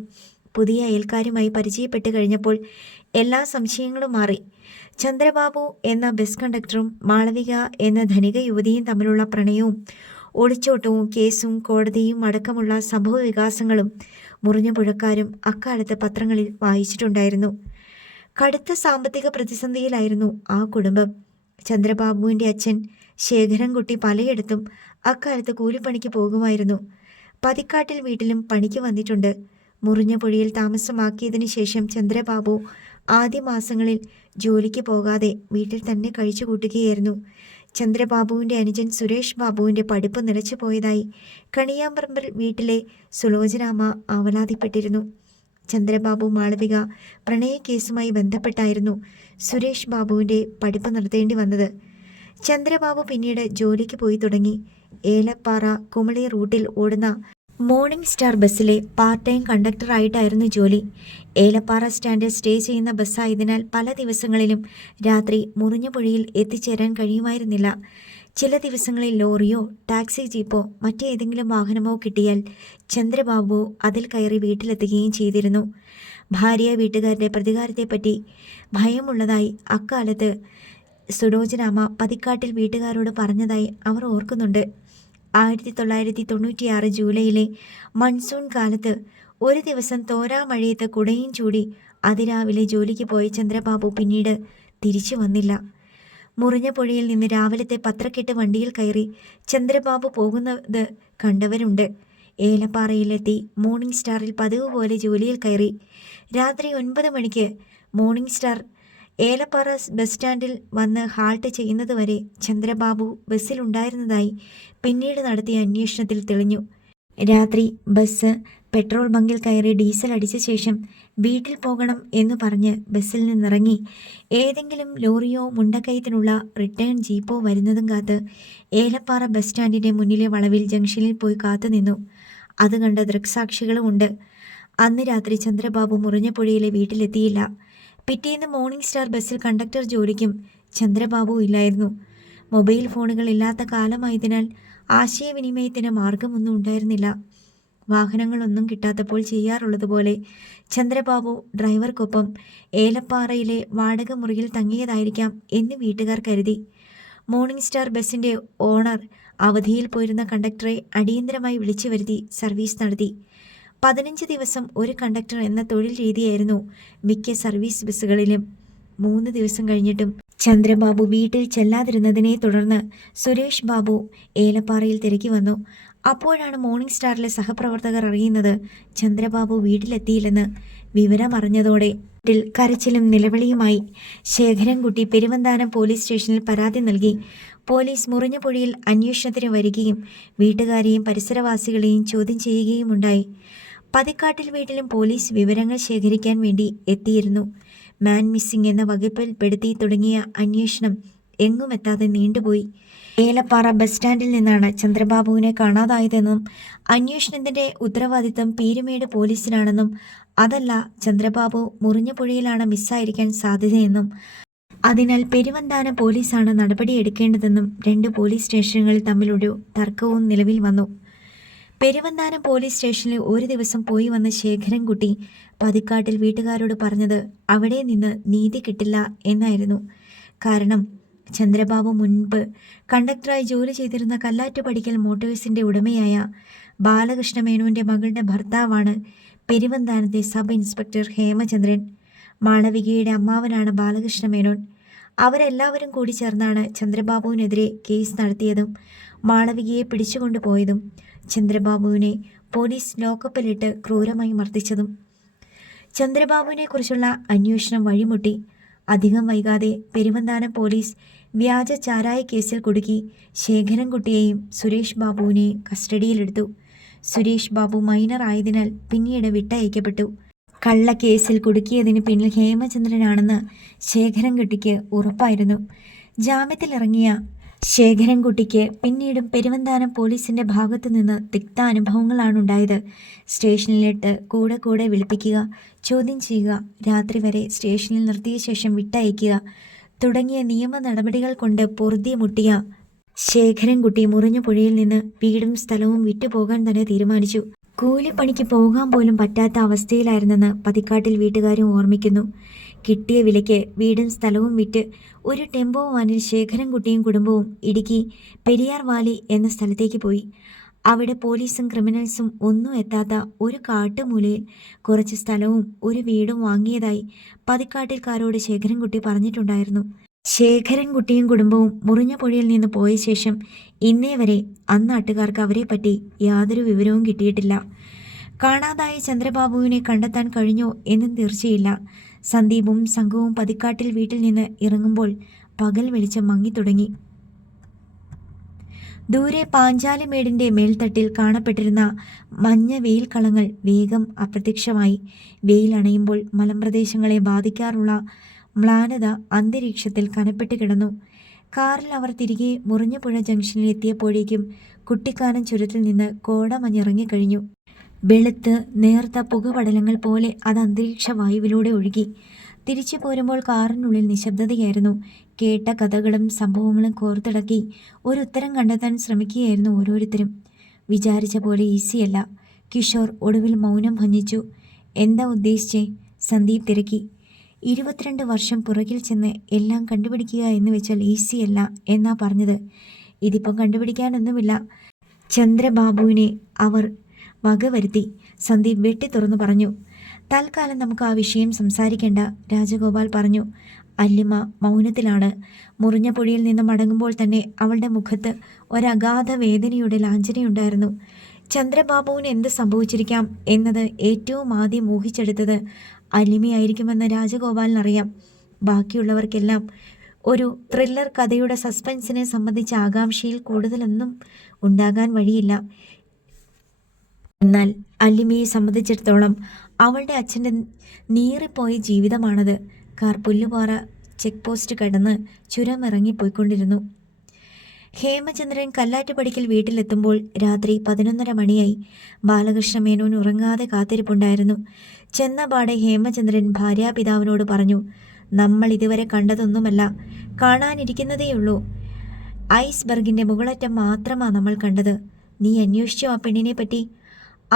പുതിയ അയൽക്കാരുമായി പരിചയപ്പെട്ട് കഴിഞ്ഞപ്പോൾ എല്ലാ സംശയങ്ങളും മാറി. ചന്ദ്രബാബു എന്ന ബസ് കണ്ടക്ടറും മാളവിക എന്ന ധനിക യുവതിയും തമ്മിലുള്ള പ്രണയവും ഒളിച്ചോട്ടവും കേസും കോടതിയും അടക്കമുള്ള സംഭവ വികാസങ്ങളും മുറിഞ്ഞപുഴക്കാരും അക്കാലത്ത് പത്രങ്ങളിൽ വായിച്ചിട്ടുണ്ടായിരുന്നു. കടുത്ത സാമ്പത്തിക പ്രതിസന്ധിയിലായിരുന്നു ആ കുടുംബം. ചന്ദ്രബാബുവിൻ്റെ അച്ഛൻ ശേഖരൻകുട്ടി പലയിടത്തും അക്കാലത്ത് കൂലിപ്പണിക്ക് പോകുമായിരുന്നു. പതിക്കാട്ടിൽ വീട്ടിലും പണിക്ക് വന്നിട്ടുണ്ട്. മുറിഞ്ഞപുഴയിൽ താമസമാക്കിയതിനു ശേഷം ചന്ദ്രബാബു ആദ്യ മാസങ്ങളിൽ ജോലിക്ക് പോകാതെ വീട്ടിൽ തന്നെ കഴിച്ചു കൂട്ടുകയായിരുന്നു. ചന്ദ്രബാബുവിൻ്റെ അനുജൻ സുരേഷ് ബാബുവിൻ്റെ പഠിപ്പ് നിലച്ചു പോയതായി കണിയാമ്പറമ്പിൽ വീട്ടിലെ സുലോചനാമ്മ ആവലാതിപ്പെട്ടിരുന്നു. ചന്ദ്രബാബു മാളവിക പ്രണയ കേസുമായി ബന്ധപ്പെട്ടായിരുന്നു സുരേഷ് ബാബുവിൻ്റെ പഠിപ്പ് നിർത്തേണ്ടി വന്നത്. ചന്ദ്രബാബു പിന്നീട് ജോലിക്ക് പോയി തുടങ്ങി. ഏലപ്പാറ കുമളി റൂട്ടിൽ ഓടുന്ന മോർണിംഗ് സ്റ്റാർ ബസ്സിലെ പാർട്ട് ടൈം കണ്ടക്ടറായിട്ടായിരുന്നു ജോലി. ഏലപ്പാറ സ്റ്റാൻഡിൽ സ്റ്റേ ചെയ്യുന്ന ബസ്സായതിനാൽ പല ദിവസങ്ങളിലും രാത്രി മുറിഞ്ഞപുഴയിൽ എത്തിച്ചേരാൻ കഴിയുമായിരുന്നില്ല. ചില ദിവസങ്ങളിൽ ലോറിയോ ടാക്സി ജീപ്പോ മറ്റേതെങ്കിലും വാഹനമോ കിട്ടിയാൽ ചന്ദ്രബാബു അതിൽ കയറി വീട്ടിലെത്തുകയും ചെയ്തിരുന്നു. ഭാര്യ വീട്ടുകാരുടെ പ്രതികാരത്തെപ്പറ്റി ഭയമുള്ളതായി അക്കാലത്ത് സുലോചനാമ്മ പതിക്കാട്ടിൽ വീട്ടുകാരോട് പറഞ്ഞതായി അവർ ഓർക്കുന്നുണ്ട്. 1996 ജൂലൈയിലെ മൺസൂൺ കാലത്ത് ഒരു ദിവസം തോരാമഴയത്ത് കുടയും ചൂടി അതിരാവിലെ ജോലിക്ക് പോയ ചന്ദ്രബാബു പിന്നീട് തിരിച്ചു വന്നില്ല. മുറിഞ്ഞപുഴയിൽ നിന്ന് രാവിലത്തെ പത്രക്കെട്ട് വണ്ടിയിൽ കയറി ചന്ദ്രബാബു പോകുന്നത് കണ്ടവരുണ്ട്. ഏലപ്പാറയിലെത്തി മോർണിംഗ് സ്റ്റാറിൽ പതിവ് പോലെ ജോലിയിൽ കയറി. രാത്രി 9 മണിക്ക് മോർണിംഗ് സ്റ്റാർ ഏലപ്പാറ ബസ് സ്റ്റാൻഡിൽ വന്ന് ഹാൾട്ട് ചെയ്യുന്നതുവരെ ചന്ദ്രബാബു ബസ്സിലുണ്ടായിരുന്നതായി പിന്നീട് നടത്തിയ അന്വേഷണത്തിൽ തെളിഞ്ഞു. രാത്രി ബസ് പെട്രോൾ ബങ്കിൽ കയറി ഡീസൽ അടിച്ച ശേഷം വീട്ടിൽ പോകണം എന്ന് പറഞ്ഞ് ബസ്സിൽ നിന്നിറങ്ങി ഏതെങ്കിലും ലോറിയോ മുണ്ടക്കയത്തിനുള്ള റിട്ടേൺ ജീപ്പോ വരുന്നതും കാത്ത് ഏലപ്പാറ ബസ് സ്റ്റാൻഡിൻ്റെ മുന്നിലെ വളവിൽ ജംഗ്ഷനിൽ പോയി കാത്തുനിന്നു. അത് കണ്ട ദൃക്സാക്ഷികളുമുണ്ട്. അന്ന് രാത്രി ചന്ദ്രബാബു മുറിഞ്ഞപുഴയിലെ വീട്ടിലെത്തിയില്ല. പിറ്റേന്ന് മോർണിംഗ് സ്റ്റാർ ബസ്സിൽ കണ്ടക്ടർ ജോലിക്കും ചന്ദ്രബാബു ഇല്ലായിരുന്നു. മൊബൈൽ ഫോണുകൾ ഇല്ലാത്ത കാലമായതിനാൽ ആശയവിനിമയത്തിന് മാർഗമൊന്നും ഉണ്ടായിരുന്നില്ല. വാഹനങ്ങളൊന്നും കിട്ടാത്തപ്പോൾ ചെയ്യാറുള്ളതുപോലെ ചന്ദ്രബാബു ഡ്രൈവർക്കൊപ്പം ഏലപ്പാറയിലെ വാടക മുറിയിൽ തങ്ങിയതായിരിക്കാം എന്ന് വീട്ടുകാർ കരുതി. മോർണിംഗ് സ്റ്റാർ ബസ്സിൻ്റെ ഓണർ അവധിയിൽ പോയിരുന്ന കണ്ടക്ടറെ അടിയന്തരമായി വിളിച്ചു വരുത്തി സർവീസ് നടത്തി. 15 ദിവസം ഒരു കണ്ടക്ടർ എന്ന തൊഴിൽ രീതിയായിരുന്നു മിക്ക സർവീസ് ബസ്സുകളിലും. 3 ദിവസം കഴിഞ്ഞിട്ടും ചന്ദ്രബാബു വീട്ടിൽ ചെല്ലാതിരുന്നതിനെ തുടർന്ന് സുരേഷ് ബാബു ഏലപ്പാറയിൽ തിരക്കി വന്നു. അപ്പോഴാണ് മോർണിംഗ് സ്റ്റാറിലെ സഹപ്രവർത്തകർ അറിയുന്നത് ചന്ദ്രബാബു വീട്ടിലെത്തിയില്ലെന്ന്. വിവരമറിഞ്ഞതോടെ വീട്ടിൽ കരച്ചിലും നിലവിളിയുമായി. ശേഖരൻകുട്ടി പെരുവന്താനം പോലീസ് സ്റ്റേഷനിൽ പരാതി നൽകി. പോലീസ് മുറിഞ്ഞപുഴയിൽ അന്വേഷണത്തിന് വരികയും വീട്ടുകാരെയും പരിസരവാസികളെയും ചോദ്യം ചെയ്യുകയുമുണ്ടായി. പതിക്കാട്ടിൽ വീട്ടിലും പോലീസ് വിവരങ്ങൾ ശേഖരിക്കാൻ വേണ്ടി എത്തിയിരുന്നു. മാൻ മിസ്സിംഗ് എന്ന വകുപ്പിൽ പെടുത്തി തുടങ്ങിയ അന്വേഷണം എങ്ങുമെത്താതെ നീണ്ടുപോയി. ഏലപ്പാറ ബസ് സ്റ്റാൻഡിൽ നിന്നാണ് ചന്ദ്രബാബുവിനെ കാണാതായതെന്നും അന്വേഷണത്തിന്റെ ഉത്തരവാദിത്തം പീരുമേട് പോലീസിനാണെന്നും അതല്ല ചന്ദ്രബാബു മുറിഞ്ഞപുഴയിലാണ് മിസ്സായിരിക്കാൻ സാധ്യതയെന്നും അതിനാൽ പെരുവന്താനം പോലീസാണ് നടപടിയെടുക്കേണ്ടതെന്നും 2 പോലീസ് സ്റ്റേഷനുകൾ തമ്മിലൊരു തർക്കവും നിലവിൽ വന്നു. പെരുവന്താനം പോലീസ് സ്റ്റേഷനിൽ ഒരു ദിവസം പോയി വന്ന ശേഖരൻകുട്ടി പതിക്കാട്ടിൽ വീട്ടുകാരോട് പറഞ്ഞത് അവിടെ നിന്ന് നീതി കിട്ടില്ല എന്നായിരുന്നു. കാരണം ചന്ദ്രബാബു മുൻപ് കണ്ടക്ടറായി ജോലി ചെയ്തിരുന്ന കല്ലാറ്റുപടിക്കൽ മോട്ടോഴ്സിൻ്റെ ഉടമയായ ബാലകൃഷ്ണ മേനോൻ്റെ മകളുടെ ഭർത്താവാണ് പെരുവന്താനത്തെ സബ് ഇൻസ്പെക്ടർ ഹേമചന്ദ്രൻ. മാളവികയുടെ അമ്മാവനാണ് ബാലകൃഷ്ണ മേനോൻ. അവരെല്ലാവരും കൂടി ചേർന്നാണ് ചന്ദ്രബാബുവിനെതിരെ കേസ് നടത്തിയതും മാളവികയെ പിടിച്ചുകൊണ്ടുപോയതും ചന്ദ്രബാബുവിനെ പോലീസ് ലോക്കപ്പിലിട്ട് ക്രൂരമായി മർദ്ദിച്ചതും. ചന്ദ്രബാബുവിനെക്കുറിച്ചുള്ള അന്വേഷണം വഴിമുട്ടി. അധികം വൈകാതെ പെരുവന്താനം പോലീസ് വ്യാജ ചാരായ കേസിൽ കുടുക്കി ശേഖരൻകുട്ടിയെയും സുരേഷ് ബാബുവിനെയും കസ്റ്റഡിയിലെടുത്തു. സുരേഷ് ബാബു മൈനർ ആയതിനാൽ പിന്നീട് വിട്ടയക്കപ്പെട്ടു. കള്ളക്കേസിൽ കുടുക്കിയതിന് പിന്നിൽ ഹേമചന്ദ്രനാണെന്ന് ശേഖരൻകുട്ടിക്ക് ഉറപ്പായിരുന്നു. ജാമ്യത്തിലിറങ്ങിയ ശേഖരൻകുട്ടിക്ക് പിന്നീടും പെരുവന്താനം പോലീസിൻ്റെ ഭാഗത്തു നിന്ന് തിക്ത അനുഭവങ്ങളാണ് ഉണ്ടായത്. സ്റ്റേഷനിലിട്ട് കൂടെ കൂടെ വിളിപ്പിക്കുക, ചോദ്യം ചെയ്യുക, രാത്രി വരെ സ്റ്റേഷനിൽ നിർത്തിയ ശേഷം വിട്ടയക്കുക തുടങ്ങിയ നിയമ നടപടികൾ കൊണ്ട് പൊറുതിമുട്ടിയ ശേഖരൻകുട്ടി മുറിഞ്ഞപുഴയിൽ നിന്ന് വീടും സ്ഥലവും വിറ്റുപോകാൻ തന്നെ തീരുമാനിച്ചു. കൂലിപ്പണിക്ക് പോകാൻ പോലും പറ്റാത്ത അവസ്ഥയിലായിരുന്നെന്ന് പതിക്കാട്ടിൽ വീട്ടുകാരും ഓർമ്മിക്കുന്നു. കിട്ടിയ വിലയ്ക്ക് വീടും സ്ഥലവും വിറ്റ് ഒരു ടെമ്പോ വാനിൽ ശേഖരൻകുട്ടിയും കുടുംബവും ഇടുക്കി പെരിയാർ വാലി എന്ന സ്ഥലത്തേക്ക് പോയി. അവിടെ പോലീസും ക്രിമിനൽസും ഒന്നും എത്താത്ത ഒരു കാട്ടുമൂലയിൽ കുറച്ച് സ്ഥലവും ഒരു വീടും വാങ്ങിയതായി പതിക്കാട്ടിൽക്കാരോട് ശേഖരൻകുട്ടി പറഞ്ഞിട്ടുണ്ടായിരുന്നു. ശേഖരൻകുട്ടിയും കുടുംബവും മുറിഞ്ഞപുഴയിൽ നിന്ന് പോയ ശേഷം ഇന്നേ വരെ അന്നാട്ടുകാർക്ക് അവരെപ്പറ്റി യാതൊരു വിവരവും കിട്ടിയിട്ടില്ല. കാണാതായ ചന്ദ്രബാബുവിനെ കണ്ടെത്താൻ കഴിഞ്ഞോ എന്നും തീർച്ചയില്ല. സന്ദീപും സംഘവും പതിക്കാട്ടിൽ വീട്ടിൽ നിന്ന് ഇറങ്ങുമ്പോൾ പകൽ വെളിച്ചം മങ്ങിത്തുടങ്ങി. ദൂരെ പാഞ്ചാലിമേടിൻ്റെ മേൽത്തട്ടിൽ കാണപ്പെട്ടിരുന്ന മഞ്ഞ വെയിൽക്കളങ്ങൾ വേഗം അപ്രത്യക്ഷമായി. വെയിൽ അണയുമ്പോൾ മലമ്പ്രദേശങ്ങളെ ബാധിക്കാറുള്ള മ്ലാനത അന്തരീക്ഷത്തിൽ കനപ്പെട്ട് കിടന്നു. കാറിൽ അവർ തിരികെ മുറിഞ്ഞപുഴ ജംഗ്ഷനിൽ എത്തിയപ്പോഴേക്കും കുട്ടിക്കാനം ചുരത്തിൽ നിന്ന് കോടമഞ്ഞിറങ്ങിക്കഴിഞ്ഞു. വെളുത്ത് നേർത്ത പുകപടലങ്ങൾ പോലെ അത് അന്തരീക്ഷ വായുവിലൂടെ ഒഴുകി. തിരിച്ചു പോരുമ്പോൾ കാറിനുള്ളിൽ നിശബ്ദതയായിരുന്നു. കേട്ട കഥകളും സംഭവങ്ങളും കോർത്തിണക്കി ഒരു ഉത്തരം കണ്ടെത്താൻ ശ്രമിക്കുകയായിരുന്നു ഓരോരുത്തരും. വിചാരിച്ച പോലെ ഈസിയല്ല. കിഷോർ ഒടുവിൽ മൗനം ഭഞ്ജിച്ചു. എന്താ ഉദ്ദേശിച്ചേ? സന്ദീപ് തിരക്കി. 22 വർഷം പുറകിൽ ചെന്ന് എല്ലാം കണ്ടുപിടിക്കുക എന്ന് വെച്ചാൽ ഈസിയല്ല എന്നാ പറഞ്ഞത്. ഇതിപ്പം കണ്ടുപിടിക്കാനൊന്നുമില്ല. ചന്ദ്രബാബുവിനെ അവർ വകവരുത്തി. സന്ദീപ് വെട്ടി തുറന്നു പറഞ്ഞു. തൽക്കാലം നമുക്ക് ആ വിഷയം സംസാരിക്കേണ്ട, രാജഗോപാൽ പറഞ്ഞു. അല്ലിമ മൗനത്തിലാണ്. മുറിഞ്ഞപുഴയിൽ നിന്ന് മടങ്ങുമ്പോൾ തന്നെ അവളുടെ മുഖത്ത് ഒരഗാധ വേദനയുടെ ലാഞ്ചനയുണ്ടായിരുന്നു. ചന്ദ്രബാബുവിന് എന്ത് സംഭവിച്ചിരിക്കാം എന്നത് ഏറ്റവും ആദ്യം ഊഹിച്ചെടുത്തത് അലിമയായിരിക്കുമെന്ന് രാജഗോപാലിനറിയാം. ബാക്കിയുള്ളവർക്കെല്ലാം ഒരു ത്രില്ലർ കഥയുടെ സസ്പെൻസിനെ സംബന്ധിച്ച ആകാംക്ഷയിൽ കൂടുതലൊന്നും ഉണ്ടാകാൻ വഴിയില്ല. എന്നാൽ അല്ലിമയെ സംബന്ധിച്ചിടത്തോളം അവളുടെ അച്ഛൻ്റെ നീറിപ്പോയ ജീവിതമാണത്. കാർ പുല്ലുപാറ ചെക്ക് പോസ്റ്റ് കടന്ന് ചുരമിറങ്ങിപ്പോയിക്കൊണ്ടിരുന്നു. ഹേമചന്ദ്രൻ കല്ലാറ്റുപടിക്കൽ വീട്ടിലെത്തുമ്പോൾ രാത്രി 11:30 മണിയായി. ബാലകൃഷ്ണ മേനോൻ ഉറങ്ങാതെ കാത്തിരിപ്പുണ്ടായിരുന്നു. ചെന്നപാടെ ഹേമചന്ദ്രൻ ഭാര്യാപിതാവിനോട് പറഞ്ഞു, നമ്മൾ ഇതുവരെ കണ്ടതൊന്നുമല്ല, കാണാനിരിക്കുന്നതേയുള്ളൂ. ഐസ്ബർഗിൻ്റെ മുകളറ്റം മാത്രമാണ് നമ്മൾ കണ്ടത്. നീ അന്വേഷിച്ചോ ആ പെണ്ണിനെ പറ്റി?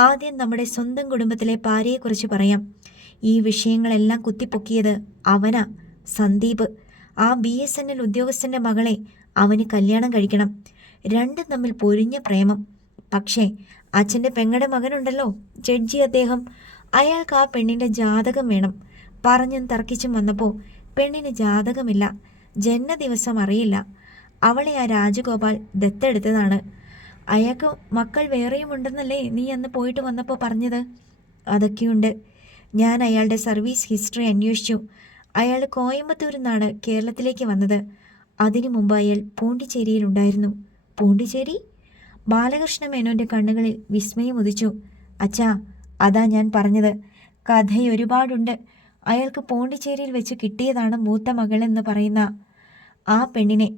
ആദ്യം നമ്മുടെ സ്വന്തം കുടുംബത്തിലെ ഭാര്യയെക്കുറിച്ച് പറയാം. ഈ വിഷയങ്ങളെല്ലാം കുത്തിപ്പൊക്കിയത് അവനാ, സന്ദീപ്. ആ BSNL ഉദ്യോഗസ്ഥൻ്റെ മകളെ അവന് കല്യാണം കഴിക്കണം. രണ്ടും തമ്മിൽ പൊരിഞ്ഞ പ്രേമം. പക്ഷേ അച്ഛൻ്റെ പെങ്ങളുടെ മകനുണ്ടല്ലോ, ജഡ്ജി അദ്ദേഹം, അയാൾക്ക് ആ പെണ്ണിൻ്റെ ജാതകം വേണം. പറഞ്ഞും തർക്കിച്ചും വന്നപ്പോൾ പെണ്ണിന് ജാതകമില്ല, ജന്മദിവസം അറിയില്ല. അവളെ ആ രാജഗോപാൽ ദത്തെടുത്തതാണ്. അയാൾക്ക് മക്കൾ വേറെയും ഉണ്ടെന്നല്ലേ നീ അന്ന് പോയിട്ട് വന്നപ്പോൾ പറഞ്ഞത്? അതൊക്കെയുണ്ട്. ഞാൻ അയാളുടെ സർവീസ് ഹിസ്റ്ററി അന്വേഷിച്ചു. അയാൾ കോയമ്പത്തൂരിൽ നിന്നാണ് കേരളത്തിലേക്ക് വന്നത്. അതിനു മുമ്പ് അയാൾ പോണ്ടിച്ചേരിയിലുണ്ടായിരുന്നു. പോണ്ടിച്ചേരി? ബാലകൃഷ്ണ മേനോൻ്റെ കണ്ണുകളിൽ വിസ്മയം ഉദിച്ചു. അച്ഛാ, അതാ ഞാൻ പറഞ്ഞത്, കഥയൊരുപാടുണ്ട്. അയാൾക്ക് പോണ്ടിച്ചേരിയിൽ വെച്ച് കിട്ടിയതാണ് മൂത്ത മകളെന്ന് പറയുന്ന ആ പെണ്ണിനെ.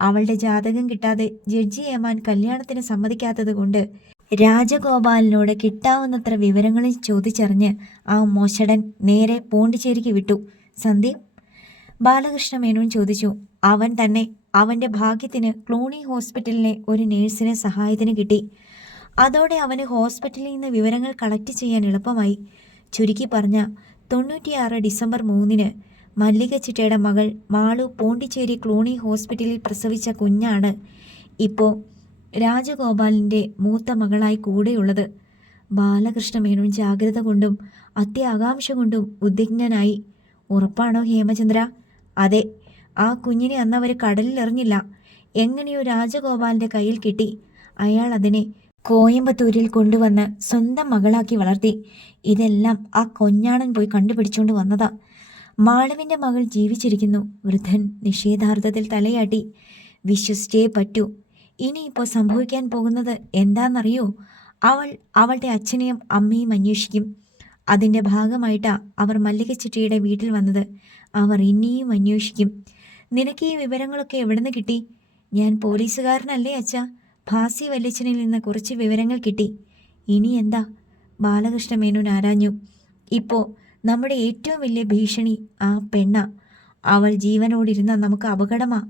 അവളുടെ ജാതകം കിട്ടാതെ ജഡ്ജി ഏമാൻ കല്യാണത്തിന് സമ്മതിക്കാത്തത് കൊണ്ട് രാജഗോപാലിനോട് കിട്ടാവുന്നത്ര വിവരങ്ങളിൽ ചോദിച്ചറിഞ്ഞ് ആ മോശടൻ നേരെ പോണ്ടിച്ചേരിക്ക് വിട്ടു. സന്ദീപ്? ബാലകൃഷ്ണ മേനോൻ ചോദിച്ചു. അവൻ തന്നെ. അവൻ്റെ ഭാഗ്യത്തിന് ക്ലൂണി ഹോസ്പിറ്റലിലെ ഒരു നേഴ്സിനെ സഹായത്തിന് കിട്ടി. അതോടെ അവന് ഹോസ്പിറ്റലിൽ നിന്ന് വിവരങ്ങൾ കളക്ട് ചെയ്യാൻ എളുപ്പമായി. ചുരുക്കി പറഞ്ഞ 96 ഡിസംബർ 3-ന് മല്ലിക ചിറ്റയുടെ മകൾ മാളു പോണ്ടിച്ചേരി ക്ലൂണി ഹോസ്പിറ്റലിൽ പ്രസവിച്ച കുഞ്ഞാണ് ഇപ്പോൾ രാജഗോപാലിൻ്റെ മൂത്ത മകളായി കൂടെയുള്ളത്. ബാലകൃഷ്ണ മേനോൻ ജാഗ്രത കൊണ്ടും അത്യാകാംക്ഷ കൊണ്ടും ഉദ്വിഗ്നനായി. ഉറപ്പാണോ ഹേമചന്ദ്ര? അതെ. ആ കുഞ്ഞിനെ അന്നവർ കടലിലെറിഞ്ഞില്ല. എങ്ങനെയോ രാജഗോപാലിൻ്റെ കയ്യിൽ കിട്ടി. അയാൾ അതിനെ കോയമ്പത്തൂരിൽ കൊണ്ടുവന്ന് സ്വന്തം മകളാക്കി വളർത്തി. ഇതെല്ലാം ആ കൊഞ്ഞാണൻ പോയി കണ്ടുപിടിച്ചുകൊണ്ട് വന്നതാ. മാളുവിൻ്റെ മകൾ ജീവിച്ചിരിക്കുന്നു. വൃദ്ധൻ നിഷേധാർത്ഥത്തിൽ തലയാട്ടി. വിശ്വസിച്ചേ പറ്റൂ. ഇനിയിപ്പോൾ സംഭവിക്കാൻ പോകുന്നത് എന്താണെന്നറിയോ? അവളുടെ അച്ഛനെയും അമ്മയും അന്വേഷിക്കും. അതിൻ്റെ ഭാഗമായിട്ടാണ് അവർ മല്ലിക ചിട്ടിയുടെ വീട്ടിൽ വന്നത്. അവർ ഇനിയും അന്വേഷിക്കും. നിനക്ക് ഈ വിവരങ്ങളൊക്കെ എവിടെ നിന്ന് കിട്ടി? ഞാൻ പോലീസുകാരനല്ലേ അച്ഛാ. ഭാസി വല്യച്ഛനിൽ നിന്ന് കുറച്ച് വിവരങ്ങൾ കിട്ടി. ഇനി എന്താ? ബാലകൃഷ്ണ മേനോൻ ആരാഞ്ഞു. ഇപ്പോൾ നമ്മുടെ ഏറ്റവും വലിയ ഭീഷണി ആ പെണ്ണ. അവൾ ജീവനോടിരുന്ന നമുക്ക് അപകടമാ.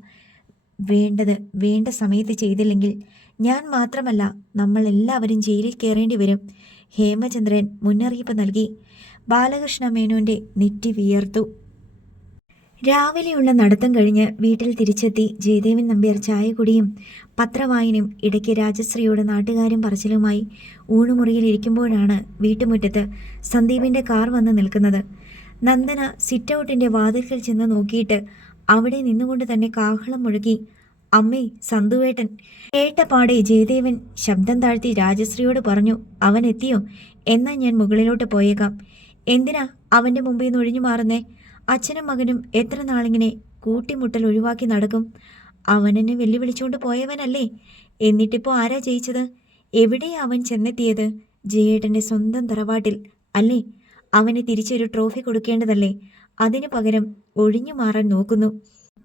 വേണ്ടത് വേണ്ട സമയത്ത് ചെയ്തില്ലെങ്കിൽ ഞാൻ മാത്രമല്ല, നമ്മൾ എല്ലാവരും ജയിലിൽ കയറേണ്ടി വരും. ഹേമചന്ദ്രൻ മുന്നറിയിപ്പ് നൽകി. ബാലകൃഷ്ണ മേനോൻ്റെ നെറ്റി വിയർത്തു. രാവിലെയുള്ള നടത്തം കഴിഞ്ഞ് വീട്ടിൽ തിരിച്ചെത്തി ജയദേവൻ നമ്പ്യാർ ചായ കുടിയും പത്രവായനയും ഇടയ്ക്ക് രാജശ്രീയോട് നാട്ടുകാരും പറച്ചിലുമായി ഊണുമുറിയിൽ ഇരിക്കുമ്പോഴാണ് വീട്ടുമുറ്റത്ത് സന്ദീപിൻ്റെ കാർ വന്ന് നിൽക്കുന്നത്. നന്ദന സിറ്റൗട്ടിൻ്റെ വാതിൽക്കൽ ചെന്ന് നോക്കിയിട്ട് അവിടെ നിന്നുകൊണ്ട് തന്നെ കാഹളം മുഴക്കി. അമ്മേ, സന്തുവേട്ടൻ. കേട്ടപാടെ ജയദേവൻ ശബ്ദം താഴ്ത്തി രാജശ്രീയോട് പറഞ്ഞു, അവൻ എത്തിയോ? എന്നാൽ ഞാൻ മുകളിലോട്ട് പോയേക്കാം. എന്തിനാ അവൻ്റെ മുമ്പിൽ നിന്ന് ഒഴിഞ്ഞു മാറുന്നേ? അച്ഛനും മകനും എത്ര നാളിങ്ങനെ കൂട്ടിമുട്ടൽ ഒഴിവാക്കി നടക്കും? അവനെന്നെ വെല്ലുവിളിച്ചുകൊണ്ട് പോയവനല്ലേ? എന്നിട്ടിപ്പോൾ ആരാ ജയിച്ചത്? എവിടെയാ അവൻ ചെന്നെത്തിയത്? ജയേട്ടൻ്റെ സ്വന്തം തറവാട്ടിൽ അല്ലേ? അവന് തിരിച്ചൊരു ട്രോഫി കൊടുക്കേണ്ടതല്ലേ? അതിനു പകരം ഒഴിഞ്ഞു മാറാൻ നോക്കുന്നു.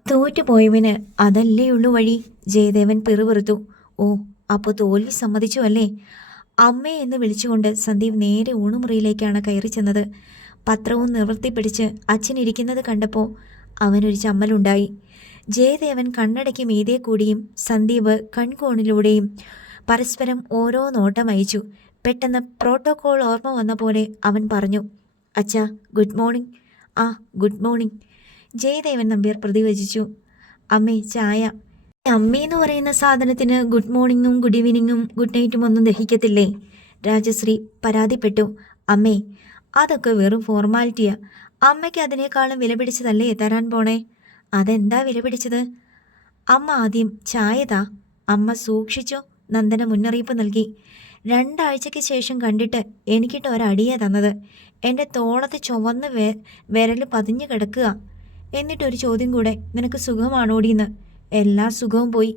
തോറ്റുപോയവന് അതല്ലേയുള്ളൂ വഴി. ജയദേവൻ പിറുപിറുത്തു. ഓ, അപ്പോൾ തോൽവി സമ്മതിച്ചു അല്ലേ? അമ്മേ എന്ന് വിളിച്ചുകൊണ്ട് സന്ദീപ് നേരെ ഊണുമുറിയിലേക്കാണ് കയറി ചെന്നത്. പത്രവും നിവർത്തിപ്പിടിച്ച് അച്ഛൻ ഇരിക്കുന്നത് കണ്ടപ്പോൾ അവനൊരു ചമ്മലുണ്ടായി. ജയദേവൻ കണ്ണടയ്ക്ക് മീതെ കൂടിയും സന്ദീപ് കൺകോണിലൂടെയും പരസ്പരം ഓരോ നോട്ടം അയച്ചു. പെട്ടെന്ന് പ്രോട്ടോകോൾ ഓർമ്മ വന്ന പോലെ അവൻ പറഞ്ഞു, അച്ഛാ, ഗുഡ് മോർണിംഗ്. ആ, ഗുഡ് മോർണിംഗ്. ജയദേവൻ നമ്പ്യാർ പ്രതിവചിച്ചു. അമ്മേ, ചായ. അമ്മയെന്ന് പറയുന്ന സാധനത്തിന് ഗുഡ് മോർണിംഗും ഗുഡ് ഈവനിങ്ങും ഗുഡ് നൈറ്റും ഒന്നും ദഹിക്കത്തില്ലേ? രാജശ്രീ പരാതിപ്പെട്ടു. അമ്മേ, അതൊക്കെ വെറും ഫോർമാലിറ്റിയാ. അമ്മയ്ക്ക് അതിനേക്കാളും വിലപിടിച്ചതല്ലേ തരാൻ പോണേ? അതെന്താ വിലപിടിച്ചത്? അമ്മ ആദ്യം ചായ താ. അമ്മ സൂക്ഷിച്ചോ, നന്ദന മുന്നറിയിപ്പ് നൽകി. 2 ആഴ്ചയ്ക്ക് ശേഷം കണ്ടിട്ട് എനിക്കിട്ട് ഒരടിയാ തന്നത്. എൻ്റെ തോളത്ത് ചുവന്ന് വിരൽ പതിഞ്ഞു കിടക്കുക. എന്നിട്ടൊരു ചോദ്യം കൂടെ, നിനക്ക് സുഖമാണോടീന്ന്. എല്ലാ സുഖവും പോയി.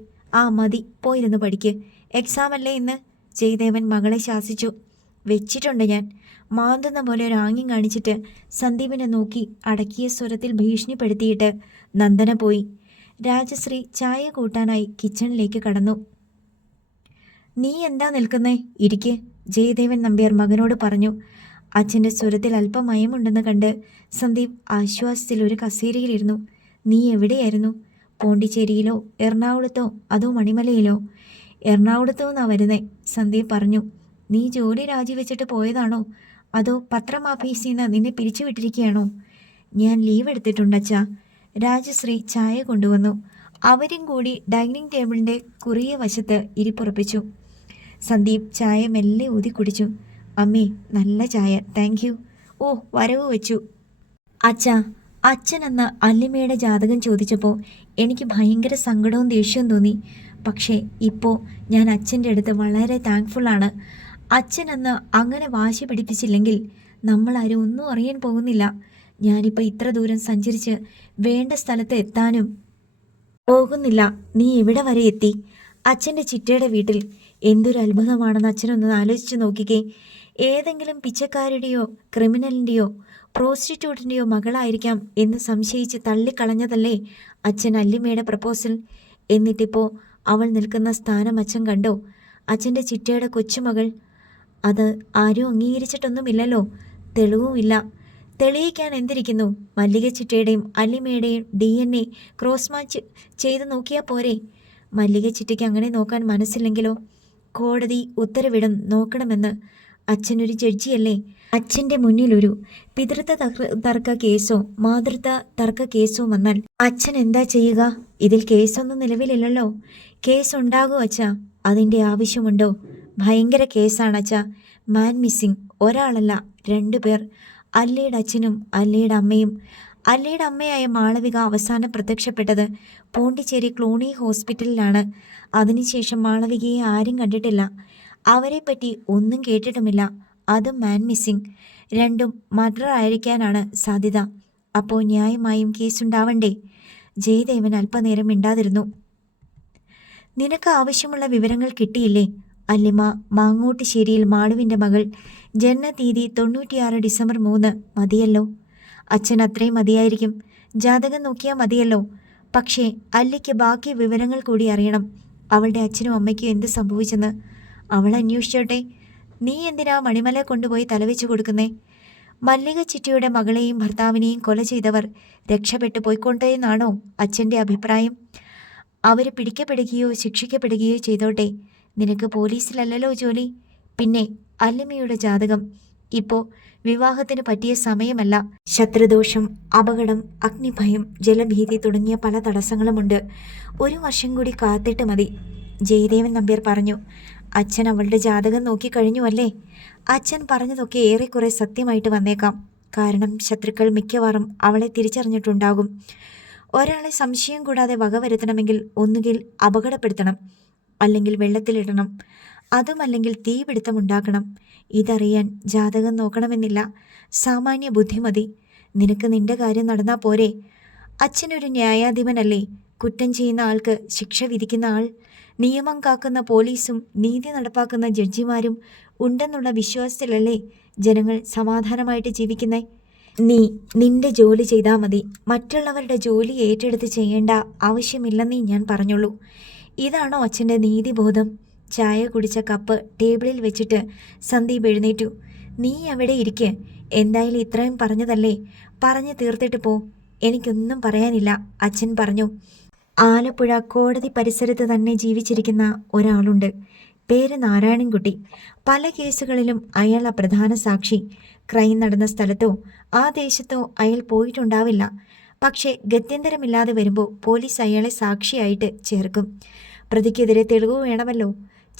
മതി, പോയിരുന്ന് പഠിക്ക്. എക്സാം അല്ലേ ഇന്ന്. ജയദേവൻ മകളെ ശാസിച്ചു. വെച്ചിട്ടുണ്ട് ഞാൻ. മാന്തുന്ന പോലെ ഒരു ആംഗ്യം കാണിച്ചിട്ട് സന്ദീപിനെ നോക്കി അടക്കിയ സ്വരത്തിൽ ഭീഷണിപ്പെടുത്തിയിട്ട് നന്ദന പോയി. രാജശ്രീ ചായ കൂട്ടാനായി കിച്ചണിലേക്ക് കടന്നു. നീ എന്താ നിൽക്കുന്നേ? ഇരിക്ക്, ജയദേവൻ നമ്പ്യാർ മകനോട് പറഞ്ഞു. അച്ഛൻ്റെ സ്വരത്തിൽ അല്പം മയമുണ്ടെന്ന് കണ്ട് സന്ദീപ് ആശ്വാസത്തിൽ ഒരു കസേരയിലിരുന്നു. നീ എവിടെയായിരുന്നു? പോണ്ടിച്ചേരിയിലോ എറണാകുളത്തോ അതോ മണിമലയിലോ? എറണാകുളത്തോ എന്നാ വരുന്നേ, സന്ദീപ് പറഞ്ഞു. നീ ജോലി രാജിവെച്ചിട്ട് പോയതാണോ അതോ പത്രം ഓഫീസിൽ നിന്ന് നിന്നെ പിരിച്ചുവിട്ടിരിക്കുകയാണോ? ഞാൻ ലീവ് എടുത്തിട്ടുണ്ടച്ചാ. രാജശ്രീ ചായ കൊണ്ടുവന്നു. അവരും കൂടി ഡൈനിങ് ടേബിളിൻ്റെ കുറിയ വശത്ത് ഇരിപ്പുറപ്പിച്ചു. സന്ദീപ് ചായ മെല്ലെ ഊതി കുടിച്ചു. അമ്മേ, നല്ല ചായ, താങ്ക് യു. ഓ, വരവ് വെച്ചു. അച്ഛാ, അച്ഛനെന്ന് അല്ലിമയുടെ ജാതകം ചോദിച്ചപ്പോൾ എനിക്ക് ഭയങ്കര സങ്കടവും ദേഷ്യവും തോന്നി. പക്ഷേ ഇപ്പോൾ ഞാൻ അച്ഛൻ്റെ അടുത്ത് വളരെ താങ്ക്ഫുള്ളാണ്. അച്ഛനെന്ന് അങ്ങനെ വാശി പിടിപ്പിച്ചില്ലെങ്കിൽ നമ്മളാരും ഒന്നും അറിയാൻ പോകുന്നില്ല. ഞാനിപ്പോൾ ഇത്ര ദൂരം സഞ്ചരിച്ച് വേണ്ട സ്ഥലത്ത് എത്താനും പോകുന്നില്ല. നീ എവിടെ വരെ എത്തി? അച്ഛൻ്റെ ചിറ്റയുടെ വീട്ടിൽ. എന്തൊരു അത്ഭുതമാണെന്ന് അച്ഛനൊന്ന് ആലോചിച്ച് നോക്കിക്കേ. ഏതെങ്കിലും പിച്ചക്കാരുടെയോ ക്രിമിനലിൻ്റെയോ പ്രോസ്റ്റിറ്റ്യൂട്ടിൻ്റെയോ മകളായിരിക്കാം എന്ന് സംശയിച്ച് തള്ളിക്കളഞ്ഞതല്ലേ അച്ഛൻ അല്ലിമയുടെ പ്രപ്പോസൽ. എന്നിട്ടിപ്പോൾ അവൾ നിൽക്കുന്ന സ്ഥാനം അച്ഛൻ കണ്ടോ? അച്ഛൻ്റെ ചിറ്റയുടെ കൊച്ചുമകൾ. അത് ആരും അംഗീകരിച്ചിട്ടൊന്നുമില്ലല്ലോ, തെളിവുമില്ല. തെളിയിക്കാൻ എന്തിരിക്കുന്നു? മല്ലിക ചിറ്റയുടെയും അല്ലിമയുടെയും DNA ക്രോസ് മാച്ച് ചെയ്ത് നോക്കിയാൽ പോരെ? മല്ലിക ചിറ്റയ്ക്ക് അങ്ങനെ നോക്കാൻ മനസ്സില്ലെങ്കിലോ? കോടതി ഉത്തരവിടും നോക്കണമെന്ന്. അച്ഛനൊരു ജഡ്ജിയല്ലേ. അച്ഛൻ്റെ മുന്നിലൊരു പിതൃത്വ തർക്ക കേസോ മാതൃത്വ തർക്ക കേസോ വന്നാൽ അച്ഛൻ എന്താ ചെയ്യുക? ഇതിൽ കേസൊന്നും നിലവിലില്ലല്ലോ. കേസ് ഉണ്ടാകും അച്ഛാ. അതിൻ്റെ ആവശ്യമുണ്ടോ? ഭയങ്കര കേസാണ് അച്ഛാ. മാൻ മിസ്സിങ്. ഒരാളല്ല, 2 പേർ. അല്ലിയുടെ അച്ഛനും അല്ലിയുടെ അമ്മയും. അല്ലിയുടെ അമ്മയായ മാളവിക അവസാനം പ്രത്യക്ഷപ്പെട്ടത് പോണ്ടിച്ചേരി ക്ലൂണി ഹോസ്പിറ്റലിലാണ്. അതിനുശേഷം മാളവികയെ ആരും കണ്ടിട്ടില്ല. അവരെപ്പറ്റി ഒന്നും കേട്ടിട്ടുമില്ല. അതും മാൻ മിസ്സിങ്. 2ഉം മർഡർ ആയിരിക്കാനാണ് സാധ്യത. അപ്പോൾ ന്യായമായും കേസുണ്ടാവണ്ടേ? ജയദേവൻ അല്പനേരം മിണ്ടാതിരുന്നു. നിനക്ക് ആവശ്യമുള്ള വിവരങ്ങൾ കിട്ടിയില്ലേ? അല്ലിമ മാങ്ങോട്ടുശ്ശേരിയിൽ മാളുവിൻ്റെ മകൾ. ജനനതീയതി 96 ഡിസംബർ 3. മതിയല്ലോ. അച്ഛൻ അത്രയും മതിയായിരിക്കും. ജാതകം നോക്കിയാൽ മതിയല്ലോ. പക്ഷേ അല്ലിക്ക് ബാക്കി വിവരങ്ങൾ കൂടി അറിയണം. അവളുടെ അച്ഛനും അമ്മയ്ക്കും എന്ത് സംഭവിച്ചെന്ന് അവൾ അന്വേഷിച്ചോട്ടെ. നീ എന്തിനാ മണിമല കൊണ്ടുപോയി തലവെച്ച് കൊടുക്കുന്നേ? മല്ലിക ചിറ്റയുടെ മകളെയും ഭർത്താവിനെയും കൊല ചെയ്തവർ രക്ഷപ്പെട്ടു പോയിക്കൊണ്ടേന്നാണോ അച്ഛൻ്റെ അഭിപ്രായം? അവർ പിടിക്കപ്പെടുകയോ ശിക്ഷിക്കപ്പെടുകയോ ചെയ്തോട്ടെ. നിനക്ക് പോലീസിലല്ലല്ലോ ജോലി. പിന്നെ അല്ലിമയുടെ ജാതകം. ഇപ്പോൾ വിവാഹത്തിന് പറ്റിയ സമയമല്ല. ശത്രുദോഷം, അപകടം, അഗ്നിഭയം, ജലഭീതി തുടങ്ങിയ പല തടസ്സങ്ങളുമുണ്ട്. 1 വർഷം കൂടി കാത്തിട്ട് മതി, ജയദേവൻ നമ്പ്യാർ പറഞ്ഞു. അച്ഛൻ അവളുടെ ജാതകം നോക്കിക്കഴിഞ്ഞു അല്ലേ? അച്ഛൻ പറഞ്ഞതൊക്കെ ഏറെക്കുറെ സത്യമായിട്ട് വന്നേക്കാം. കാരണം ശത്രുക്കൾ മിക്കവാറും അവളെ തിരിച്ചറിഞ്ഞിട്ടുണ്ടാകും. ഒരാളെ സംശയം കൂടാതെ വകവരുത്തണമെങ്കിൽ ഒന്നുകിൽ അപകടപ്പെടുത്തണം, അല്ലെങ്കിൽ വെള്ളത്തിലിടണം, അതുമല്ലെങ്കിൽ തീപിടുത്തമുണ്ടാക്കണം. ഇതറിയാൻ ജാതകം നോക്കണമെന്നില്ല. സാമാന്യ ബുദ്ധി മതി. നിനക്ക് നിന്റെ കാര്യം നടന്നാൽ പോരെ? അച്ഛനൊരു ന്യായാധിപനല്ലേ? കുറ്റം ചെയ്യുന്ന ആൾക്ക് ശിക്ഷ വിധിക്കുന്ന ആൾ. നിയമം കാക്കുന്ന പോലീസും നീതി നടപ്പാക്കുന്ന ജഡ്ജിമാരും ഉണ്ടെന്നുള്ള വിശ്വാസത്തിലല്ലേ ജനങ്ങൾ സമാധാനമായിട്ട് ജീവിക്കുന്നേ? നീ നിന്റെ ജോലി ചെയ്താൽ മതി. മറ്റുള്ളവരുടെ ജോലി ഏറ്റെടുത്ത് ചെയ്യേണ്ട ആവശ്യമില്ലെന്നേ ഞാൻ പറഞ്ഞുള്ളൂ. ഇതാണോ അച്ഛൻ്റെ നീതിബോധം? ചായ കുടിച്ച കപ്പ് ടേബിളിൽ വെച്ചിട്ട് സന്ദീപ് എഴുന്നേറ്റു. നീ അവിടെ ഇരിക്ക്. എന്തായാലും ഇത്രയും പറഞ്ഞതല്ലേ, പറഞ്ഞു തീർത്തിട്ട് പോ. എനിക്കൊന്നും പറയാനില്ല, അച്ഛൻ പറഞ്ഞു. ആലപ്പുഴ കോടതി പരിസരത്ത് തന്നെ ജീവിച്ചിരിക്കുന്ന ഒരാളുണ്ട്. പേര് നാരായണൻകുട്ടി. പല കേസുകളിലും അയാൾ പ്രധാന സാക്ഷി. ക്രൈം നടന്ന സ്ഥലത്തോ ആ ദേശത്തോ അയാൾ പോയിട്ടുണ്ടാവില്ല. പക്ഷേ ഗത്യന്തരമില്ലാതെ വരുമ്പോൾ പോലീസ് അയാളെ സാക്ഷിയായിട്ട് ചേർക്കും. പ്രതിക്കെതിരെ തെളിവ് വേണമല്ലോ.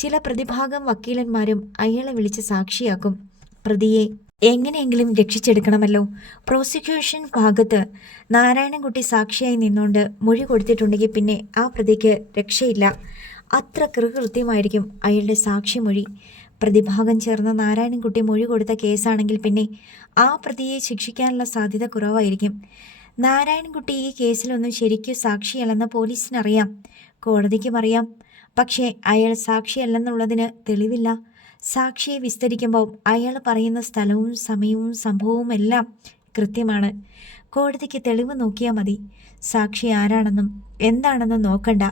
ചില പ്രതിഭാഗം വക്കീലന്മാരും അയാളെ വിളിച്ച് സാക്ഷിയാക്കും. പ്രതിയെ എങ്ങനെയെങ്കിലും രക്ഷിച്ചെടുക്കണമല്ലോ. പ്രോസിക്യൂഷൻ ഭാഗത്ത് നാരായണൻകുട്ടി സാക്ഷിയായി നിന്നുകൊണ്ട് മൊഴി കൊടുത്തിട്ടുണ്ടെങ്കിൽ പിന്നെ ആ പ്രതിക്ക് രക്ഷയില്ല. അത്ര കൃത്യമായിരിക്കും അയാളുടെ സാക്ഷിമൊഴി. പ്രതിഭാഗം ചേർന്ന നാരായണൻകുട്ടി മൊഴി കൊടുത്ത കേസാണെങ്കിൽ പിന്നെ ആ പ്രതിയെ ശിക്ഷിക്കാനുള്ള സാധ്യത കുറവായിരിക്കും. നാരായണൻകുട്ടി ഈ കേസിലൊന്നും ശരിക്കും സാക്ഷിയല്ലെന്ന് പോലീസിനറിയാം, കോടതിക്കും അറിയാം. പക്ഷേ അയാൾ സാക്ഷിയല്ലെന്നുള്ളതിന് തെളിവില്ല. സാക്ഷിയെ വിസ്തരിക്കുമ്പോൾ അയാൾ പറയുന്ന സ്ഥലവും സമയവും സംഭവവും എല്ലാം കൃത്യമാണ്. കോടതിക്ക് തെളിവ് നോക്കിയാൽ മതി. സാക്ഷി ആരാണെന്നും എന്താണെന്നും നോക്കണ്ട.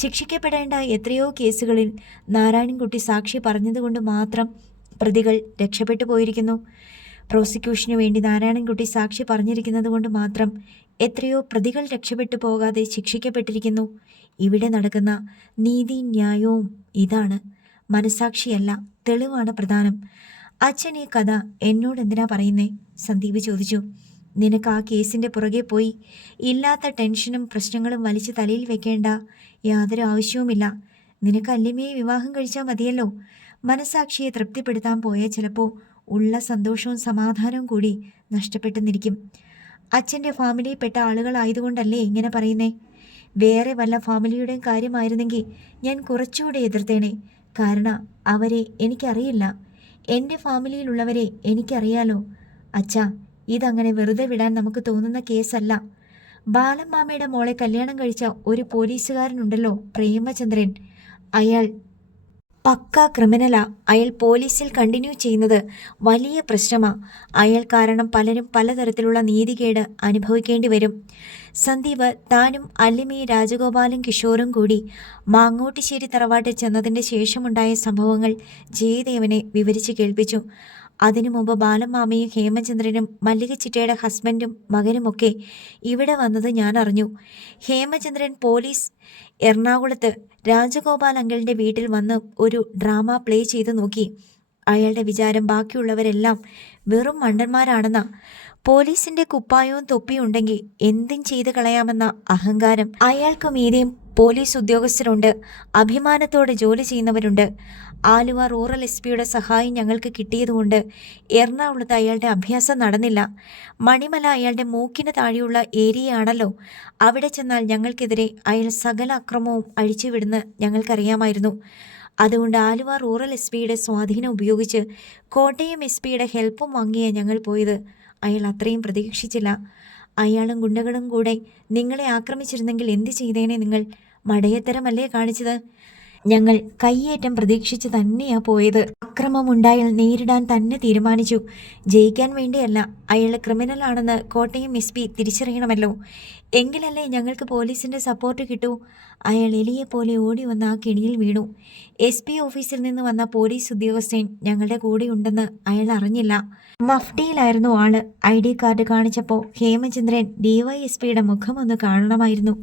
ശിക്ഷിക്കപ്പെടേണ്ട എത്രയോ കേസുകളിൽ നാരായണൻകുട്ടി സാക്ഷി പറഞ്ഞതുകൊണ്ട് മാത്രം പ്രതികൾ രക്ഷപ്പെട്ടു പോയിരിക്കുന്നു. പ്രോസിക്യൂഷനു വേണ്ടി നാരായണൻകുട്ടി സാക്ഷി പറഞ്ഞിരിക്കുന്നത് കൊണ്ട് മാത്രം എത്രയോ പ്രതികൾ രക്ഷപ്പെട്ടു പോകാതെ ശിക്ഷിക്കപ്പെട്ടിരിക്കുന്നു. ഇവിടെ നടക്കുന്ന നീതി ന്യായവും ഇതാണ്. മനസാക്ഷിയല്ല, തെളിവാണ് പ്രധാനം. അച്ഛൻ ഈ കഥ എന്നോട് എന്തിനാ പറയുന്നേ? സന്ദീപ് ചോദിച്ചു. നിനക്ക് ആ കേസിൻ്റെ പുറകെ പോയി ഇല്ലാത്ത ടെൻഷനും പ്രശ്നങ്ങളും വലിച്ചു തലയിൽ വെക്കേണ്ട യാതൊരു ആവശ്യവുമില്ല. നിനക്ക് അല്ലിമയെ വിവാഹം കഴിച്ചാൽ മതിയല്ലോ. മനസാക്ഷിയെ തൃപ്തിപ്പെടുത്താൻ പോയാൽ ചിലപ്പോൾ ഉള്ള സന്തോഷവും സമാധാനവും കൂടി നഷ്ടപ്പെട്ടെന്നിരിക്കും. അച്ഛൻ്റെ ഫാമിലിയിൽപ്പെട്ട ആളുകളായതുകൊണ്ടല്ലേ ഇങ്ങനെ പറയുന്നേ? വേറെ വല്ല ഫാമിലിയുടെയും കാര്യമായിരുന്നെങ്കിൽ ഞാൻ കുറച്ചുകൂടെ എതിർത്തേനെ. കാരണം അവരെ എനിക്കറിയില്ല. എൻ്റെ ഫാമിലിയിലുള്ളവരെ എനിക്കറിയാലോ. അച്ഛാ, ഇതങ്ങനെ വെറുതെ വിടാൻ നമുക്ക് തോന്നുന്ന കേസല്ല. ബാലമ്മാമയുടെ മോളെ കല്യാണം കഴിച്ച ഒരു പോലീസുകാരനുണ്ടല്ലോ, പ്രേമചന്ദ്രൻ. അയാൾ പക്കാ ക്രിമിനലാ. അയാൾ പോലീസിൽ കണ്ടിന്യൂ ചെയ്യുന്നത് വലിയ പ്രശ്നമാണ്. അയാൾ കാരണം പലരും പലതരത്തിലുള്ള നീതികേട് അനുഭവിക്കേണ്ടി വരും. സന്ദീപ് താനും അല്ലിമി, രാജഗോപാലും കിഷോറും കൂടി മാങ്ങോട്ടിശ്ശേരി തറവാട്ടിൽ ചെന്നതിൻ്റെ ശേഷമുണ്ടായ സംഭവങ്ങൾ ജയദേവനെ വിവരിച്ച് കേൾപ്പിച്ചു. അതിനു മുമ്പ് ബാലമ്മാമയും ഹേമചന്ദ്രനും മല്ലികച്ചിറ്റയുടെ ഹസ്ബൻഡും മകനുമൊക്കെ ഇവിടെ വന്നത് ഞാൻ അറിഞ്ഞു. ഹേമചന്ദ്രൻ പോലീസ് എറണാകുളത്ത് രാജഗോപാൽ അങ്കിളിൻ്റെ വീട്ടിൽ വന്ന് ഒരു ഡ്രാമ പ്ലേ ചെയ്തു നോക്കി. അയാളുടെ വിചാരം ബാക്കിയുള്ളവരെല്ലാം വെറും മണ്ടന്മാരാണെന്നാ. പോലീസിൻ്റെ കുപ്പായവും തൊപ്പിയും ഉണ്ടെങ്കിൽ എന്തും ചെയ്ത് കളയാമെന്ന അഹങ്കാരം. അയാൾക്ക് മീതെയും പോലീസ് ഉദ്യോഗസ്ഥരുണ്ട്, അഭിമാനത്തോടെ ജോലി ചെയ്യുന്നവരുണ്ട്. ആലുവ റൂറൽ SP സഹായം ഞങ്ങൾക്ക് കിട്ടിയതുകൊണ്ട് എറണാകുളത്ത് അയാളുടെ അഭ്യാസം നടന്നില്ല. മണിമല അയാളുടെ മൂക്കിന് താഴെയുള്ള ഏരിയയാണല്ലോ. അവിടെ ചെന്നാൽ ഞങ്ങൾക്കെതിരെ അയാൾ സകല അക്രമവും അഴിച്ചുവിടുന്ന് ഞങ്ങൾക്കറിയാമായിരുന്നു. അതുകൊണ്ട് ആലുവ റൂറൽ SP സ്വാധീനം ഉപയോഗിച്ച് കോട്ടയം SP ഹെൽപ്പും വാങ്ങിയ ഞങ്ങൾ പോയത്. അയാൾ അത്രയും പ്രതീക്ഷിച്ചില്ല. അയാളും ഗുണ്ടകളും കൂടെ നിങ്ങളെ ആക്രമിച്ചിരുന്നെങ്കിൽ എന്ത് ചെയ്തേനെ നിങ്ങൾ? മടയത്തരമല്ലേ കാണിച്ചത്? ഞങ്ങൾ കയ്യേറ്റം പ്രതീക്ഷിച്ച് തന്നെയാ പോയത്. അക്രമമുണ്ടായാൽ നേരിടാൻ തന്നെ തീരുമാനിച്ചു. ജയിക്കാൻ വേണ്ടിയല്ല. അയാൾ ക്രിമിനലാണെന്ന് കോട്ടയം SP തിരിച്ചറിയണമല്ലോ. എങ്കിലല്ലേ ഞങ്ങൾക്ക് പോലീസിൻ്റെ സപ്പോർട്ട് കിട്ടൂ. അയാൾ എലിയെപ്പോലെ ഓടി വന്ന് ആ കെണിയിൽ വീണു. SP ഓഫീസിൽ നിന്ന് വന്ന പോലീസ് ഉദ്യോഗസ്ഥൻ ഞങ്ങളുടെ കൂടെ ഉണ്ടെന്ന് അയാൾ അറിഞ്ഞില്ല. മഫ്റ്റിയിലായിരുന്നു ആള്. ID കാർഡ് കാണിച്ചപ്പോൾ ഹേമചന്ദ്രൻ DYSPയുടെ മുഖമൊന്ന് കാണണമായിരുന്നു.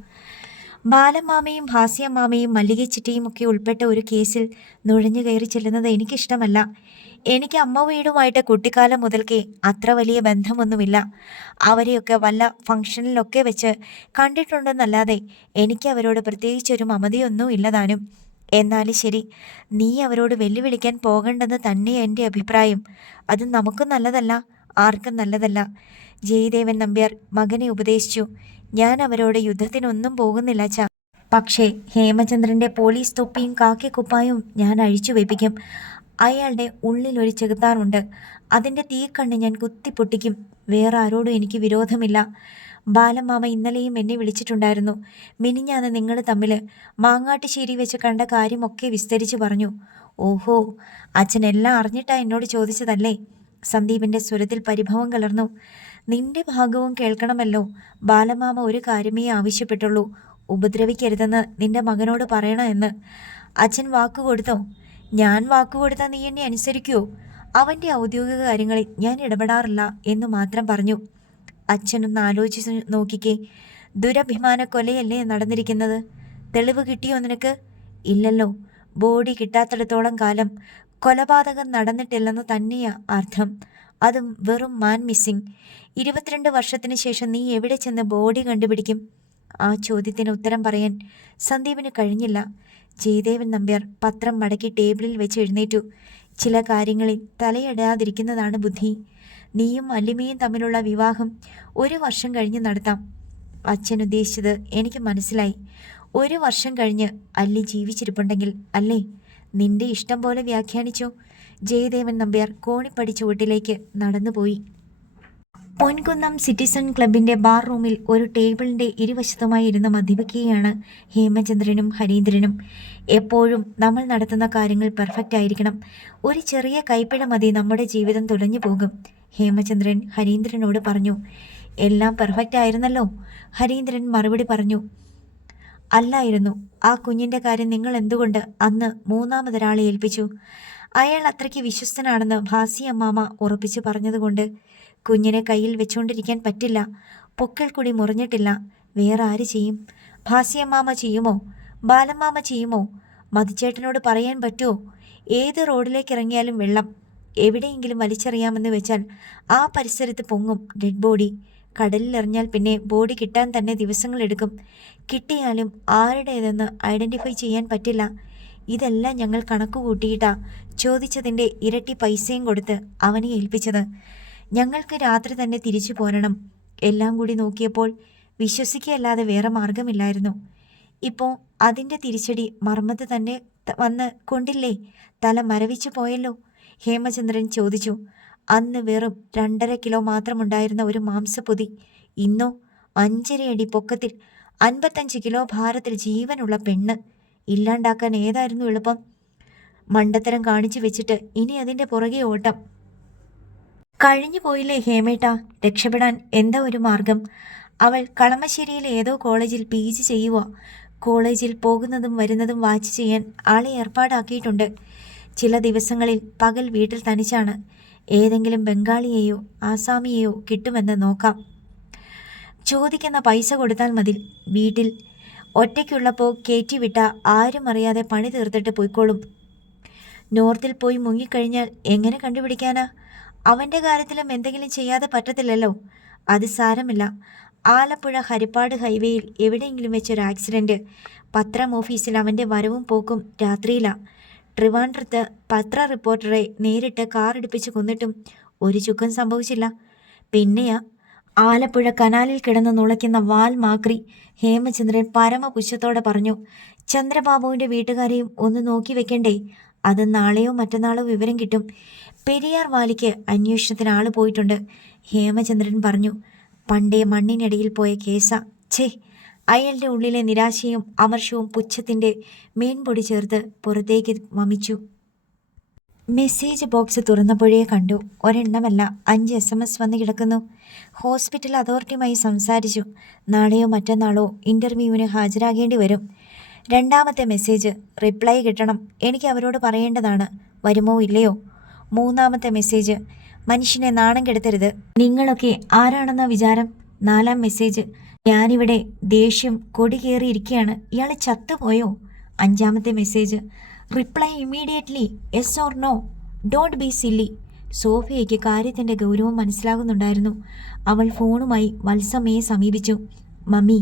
ബാലമ്മാമയും ഭാസ്യമ്മാമയും മല്ലികച്ചിറ്റയും ഒക്കെ ഉൾപ്പെട്ട ഒരു കേസിൽ നുഴഞ്ഞു കയറി ചെല്ലുന്നത് എനിക്കിഷ്ടമല്ല. എനിക്ക് അമ്മ വീടുമായിട്ട് കുട്ടിക്കാലം മുതൽക്കേ അത്ര വലിയ ബന്ധമൊന്നുമില്ല. അവരെയൊക്കെ വല്ല ഫംഗ്ഷനിലൊക്കെ വെച്ച് കണ്ടിട്ടുണ്ടെന്നല്ലാതെ എനിക്ക് അവരോട് പ്രത്യേകിച്ചൊരു മമതയൊന്നും ഇല്ലതാനും. എന്നാലും ശരി, നീ അവരോട് വെല്ലുവിളിക്കാൻ പോകണ്ടെന്ന് തന്നെ എൻ്റെ അഭിപ്രായം. അത് നമുക്കും നല്ലതല്ല, ആർക്കും നല്ലതല്ല. ജയദേവൻ നമ്പ്യാർ മകനെ ഉപദേശിച്ചു. ഞാൻ അവരോട് യുദ്ധത്തിനൊന്നും പോകുന്നില്ല അച്ഛാ. പക്ഷേ ഹേമചന്ദ്രൻ്റെ പോലീസ് തൊപ്പിയും കാക്കിക്കുപ്പായും ഞാൻ അഴിച്ചു വെപ്പിക്കും. അയാളുടെ ഉള്ളിലൊരു ചെകുത്താറുണ്ട്. അതിൻ്റെ തീക്കണ്ണ് ഞാൻ കുത്തിപ്പൊട്ടിക്കും. വേറെ ആരോടും എനിക്ക് വിരോധമില്ല. ബാലമ്മാമ ഇന്നലെയും എന്നെ വിളിച്ചിട്ടുണ്ടായിരുന്നു. മിനിഞ്ഞാന്ന് നിങ്ങൾ തമ്മിൽ മാങ്ങാട്ടുശ്ശേരി വെച്ച് കണ്ട കാര്യമൊക്കെ വിസ്തരിച്ച് പറഞ്ഞു. ഓഹോ, അച്ഛൻ എല്ലാം അറിഞ്ഞിട്ടാ എന്നോട് ചോദിച്ചതല്ലേ? സന്ദീപിൻ്റെ സ്വരത്തിൽ പരിഭവം കലർന്നു. നിന്റെ ഭാഗവും കേൾക്കണമല്ലോ. ബാലമാമ ഒരു കാര്യമേ ആവശ്യപ്പെട്ടുള്ളൂ, ഉപദ്രവിക്കരുതെന്ന് നിന്റെ മകനോട് പറയണമെന്ന്. അച്ഛൻ വാക്കുകൊടുത്തോ? ഞാൻ വാക്കുകൊടുത്താൽ നീ എന്നെ അനുസരിക്കുമോ? അവൻ്റെ ഔദ്യോഗിക കാര്യങ്ങളിൽ ഞാൻ ഇടപെടാറില്ല എന്ന് മാത്രം പറഞ്ഞു. അച്ഛനൊന്ന് ആലോചിച്ച് നോക്കിക്കേ. ദുരഭിമാന കൊലയല്ലേ നടന്നിരിക്കുന്നത്? തെളിവ് കിട്ടിയോ നിനക്ക്? ഇല്ലല്ലോ. ബോഡി കിട്ടാത്തിടത്തോളം കാലം കൊലപാതകം നടന്നിട്ടില്ലെന്ന് തന്നെയാ അർത്ഥം. അതും വെറും മാൻ മിസ്സിങ്. 22 വർഷത്തിന് ശേഷം നീ എവിടെ ചെന്ന് ബോഡി കണ്ടുപിടിക്കും? ആ ചോദ്യത്തിന് ഉത്തരം പറയാൻ സന്ദീപിന് കഴിഞ്ഞില്ല. ജയദേവൻ നമ്പ്യാർ പത്രം മടക്കി ടേബിളിൽ വെച്ച് എഴുന്നേറ്റു. ചില കാര്യങ്ങളിൽ തലയിടാതിരിക്കുന്നതാണ് ബുദ്ധി. നീയും അല്ലിമയും തമ്മിലുള്ള വിവാഹം 1 വർഷം കഴിഞ്ഞ് നടത്താം. അച്ഛൻ ഉദ്ദേശിച്ചത് എനിക്ക് മനസ്സിലായി. 1 വർഷം കഴിഞ്ഞ് അല്ലി ജീവിച്ചിരിപ്പുണ്ടെങ്കിൽ അല്ലേ? നിന്റെ ഇഷ്ടം പോലെ വ്യാഖ്യാനിച്ചോ. ജയദേവൻ നമ്പ്യാർ കോണിപ്പടി ചുവട്ടിലേക്ക് നടന്നുപോയി. പൊൻകുന്നം സിറ്റിസൺ ക്ലബിന്റെ ബാർ റൂമിൽ ഒരു ടേബിളിന്റെ ഇരുവശത്തുമായി ഇരുന്ന് മദ്യപിക്കുകയാണ് ഹേമചന്ദ്രനും ഹരീന്ദ്രനും. എപ്പോഴും നമ്മൾ നടത്തുന്ന കാര്യങ്ങൾ പെർഫെക്റ്റ് ആയിരിക്കണം. ഒരു ചെറിയ കൈപ്പിഴ മതി നമ്മുടെ ജീവിതം തുലഞ്ഞു പോകും. ഹേമചന്ദ്രൻ ഹരീന്ദ്രനോട് പറഞ്ഞു. എല്ലാം പെർഫെക്റ്റ് ആയിരുന്നല്ലോ? ഹരീന്ദ്രൻ മറുപടി പറഞ്ഞു. അല്ലായിരുന്നു. ആ കുഞ്ഞിന്റെ കാര്യം നിങ്ങൾ എന്തുകൊണ്ട് അന്ന് മൂന്നാമതൊരാളെ ഏൽപ്പിച്ചു? അയാൾ അത്രയ്ക്ക് വിശ്വസ്തനാണെന്ന് ഭാസി അമ്മാമ ഉറപ്പിച്ചു പറഞ്ഞതുകൊണ്ട്. കുഞ്ഞിനെ കയ്യിൽ വെച്ചുകൊണ്ടിരിക്കാൻ പറ്റില്ല. പൊക്കിൾ കൂടി മുറിഞ്ഞിട്ടില്ല. വേറെ ആര് ചെയ്യും? ഭാസിയമ്മാമ ചെയ്യുമോ? ബാലമ്മാമ ചെയ്യുമോ? മധുചേട്ടനോട് പറയാൻ പറ്റുമോ? ഏത് റോഡിലേക്ക് ഇറങ്ങിയാലും വെള്ളം. എവിടെയെങ്കിലും വലിച്ചെറിയാമെന്ന് വെച്ചാൽ ആ പരിസരത്ത് പൊങ്ങും ഡെഡ് ബോഡി. കടലിലെറിഞ്ഞാൽ പിന്നെ ബോഡി കിട്ടാൻ തന്നെ ദിവസങ്ങളെടുക്കും. കിട്ടിയാലും ആരുടേതെന്ന് ഐഡൻറ്റിഫൈ ചെയ്യാൻ പറ്റില്ല. ഇതെല്ലാം ഞങ്ങൾ കണക്ക് കൂട്ടിയിട്ടാ ചോദിച്ചതിൻ്റെ ഇരട്ടി പൈസയും കൊടുത്ത് അവനെ ഏൽപ്പിച്ചത്. ഞങ്ങൾക്ക് രാത്രി തന്നെ തിരിച്ചു പോരണം. എല്ലാം കൂടി നോക്കിയപ്പോൾ വിശ്വസിക്കുകയല്ലാതെ വേറെ മാർഗമില്ലായിരുന്നു. ഇപ്പോൾ അതിൻ്റെ തിരിച്ചടി മർമ്മത്ത് തന്നെ വന്ന് കൊണ്ടില്ലേ? തല മരവിച്ചു പോയല്ലോ. ഹേമചന്ദ്രൻ ചോദിച്ചു. അന്ന് വെറും 2.5 കിലോ മാത്രമുണ്ടായിരുന്ന ഒരു മാംസപ്പൊതി ഇന്നോ 5.5 അടി പൊക്കത്തിൽ 55 കിലോ ഭാരത്തിൽ ജീവനുള്ള പെണ്ണ്. ഇല്ലാണ്ടാക്കാൻ ഏതായിരുന്നു എളുപ്പം? മണ്ടത്തരം കാണിച്ചു വെച്ചിട്ട് ഇനി അതിൻ്റെ പുറകെ ഓട്ടം. കഴിഞ്ഞു പോയില്ലേ ഹേമേട്ട? രക്ഷപ്പെടാൻ എന്താ ഒരു മാർഗം? അവൾ കളമശ്ശേരിയിലെ ഏതോ കോളേജിൽ PG ചെയ്യുക. കോളേജിൽ പോകുന്നതും വരുന്നതും വാച്ച് ചെയ്യാൻ ആളെ ഏർപ്പാടാക്കിയിട്ടുണ്ട്. ചില ദിവസങ്ങളിൽ പകൽ വീട്ടിൽ തനിച്ചാണ്. ഏതെങ്കിലും ബംഗാളിയെയോ ആസാമിയെയോ കിട്ടുമെന്ന് നോക്കാം. ചോദിക്കുന്ന പൈസ കൊടുത്താൽ മതി. വീട്ടിൽ ഒറ്റയ്ക്കുള്ളപ്പോൾ കയറ്റിവിട്ട ആരും അറിയാതെ പണി തീർത്തിട്ട് പോയിക്കോളും. നോർത്തിൽ പോയി മുങ്ങിക്കഴിഞ്ഞാൽ എങ്ങനെ കണ്ടുപിടിക്കാനാ? അവൻ്റെ കാര്യത്തിലും എന്തെങ്കിലും ചെയ്യാതെ പറ്റത്തില്ലല്ലോ. അത് സാരമില്ല. ആലപ്പുഴ ഹരിപ്പാട് ഹൈവേയിൽ എവിടെയെങ്കിലും വെച്ചൊരു ആക്സിഡൻറ്റ്. പത്രം ഓഫീസിൽ അവൻ്റെ വരവും പോക്കും രാത്രിയിലാണ്. ട്രിവാൻഡ്രത്ത് പത്ര റിപ്പോർട്ടറെ നേരിട്ട് കാറിടിപ്പിച്ച് കൊന്നിട്ടും ഒരു ചുക്കും സംഭവിച്ചില്ല. പിന്നെയാ ആലപ്പുഴ കനാലിൽ കിടന്ന് നുളയ്ക്കുന്ന വാൽ മാക്രി. ഹേമചന്ദ്രൻ പരമപുച്ഛത്തോടെ പറഞ്ഞു. ചന്ദ്രബാബുവിൻ്റെ വീട്ടുകാരെയും ഒന്ന് നോക്കി വെക്കണ്ടേ? അത് നാളെയോ മറ്റന്നാളോ വിവരം കിട്ടും. പെരിയാർ വാലിക്ക് അന്വേഷണത്തിന് ആൾ പോയിട്ടുണ്ട്. ഹേമചന്ദ്രൻ പറഞ്ഞു. പണ്ടേ മണ്ണിനടിയിൽ പോയ കേസാ. ഛേ! അയാളുടെ ഉള്ളിലെ നിരാശയും അമർഷവും പുച്ഛത്തിൻ്റെ മേൻപൊടി ചേർത്ത് പുറത്തേക്ക് വമിച്ചു. മെസ്സേജ് ബോക്സ് തുറന്നപ്പോഴേ കണ്ടു. ഒരെണ്ണമല്ല 5 SMS വന്ന് കിടക്കുന്നു. ഹോസ്പിറ്റൽ അതോറിറ്റിയുമായി സംസാരിച്ചു. നാളെയോ മറ്റന്നാളോ ഇൻ്റർവ്യൂവിന് ഹാജരാകേണ്ടി വരും. 2ാമത്തെ മെസ്സേജ്. റിപ്ലൈ കിട്ടണം. എനിക്ക് അവരോട് പറയേണ്ടതാണ്. വരുമോ ഇല്ലയോ? 3ാമത്തെ മെസ്സേജ്. മനുഷ്യനെ നാണം കെടുത്തരുത്. നിങ്ങളൊക്കെ ആരാണെന്ന വിചാരം? 4ാം മെസ്സേജ്. ഞാനിവിടെ ദേഷ്യം കൊടി കയറിയിരിക്കുകയാണ്. ഇയാൾ ചത്തുപോയോ? 5ാമത്തെ message. Reply immediately. Yes or no. Don't be silly. സോഫിയയ്ക്ക് കാര്യത്തിൻ്റെ ഗൗരവം മനസ്സിലാകുന്നുണ്ടായിരുന്നു. അവൾ ഫോണുമായി വത്സമ്മയെ സമീപിച്ചു. മമ്മി,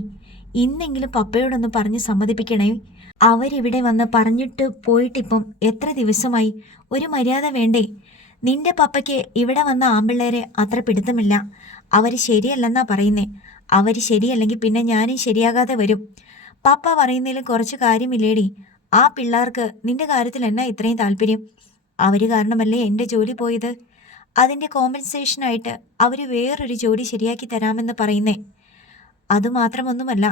ഇന്നെങ്കിലും പപ്പയോടൊന്ന് പറഞ്ഞ് സമ്മതിപ്പിക്കണേ. അവരിവിടെ വന്ന് പറഞ്ഞിട്ട് പോയിട്ടിപ്പം എത്ര ദിവസമായി? ഒരു മര്യാദ വേണ്ടേ? നിന്റെ പപ്പയ്ക്ക് ഇവിടെ വന്ന ആമ്പിള്ളേരെ അത്ര പിടുത്തമില്ല. അവർ ശരിയല്ലെന്നാ പറയുന്നേ. അവർ ശരിയല്ലെങ്കിൽ പിന്നെ ഞാനും ശരിയാകാതെ വരും. പപ്പ പറയുന്നതിലും കുറച്ച് കാര്യമില്ലേടി? ആ പിള്ളേർക്ക് നിന്റെ കാര്യത്തിൽ എന്നാ ഇത്രയും താല്പര്യം? അവർ കാരണമല്ലേ എൻ്റെ ജോലി പോയത്. അതിൻ്റെ കോമ്പൻസേഷനായിട്ട് അവർ വേറൊരു ജോലി ശരിയാക്കി തരാമെന്ന് പറയുന്നേ. അതുമാത്രമൊന്നുമല്ല,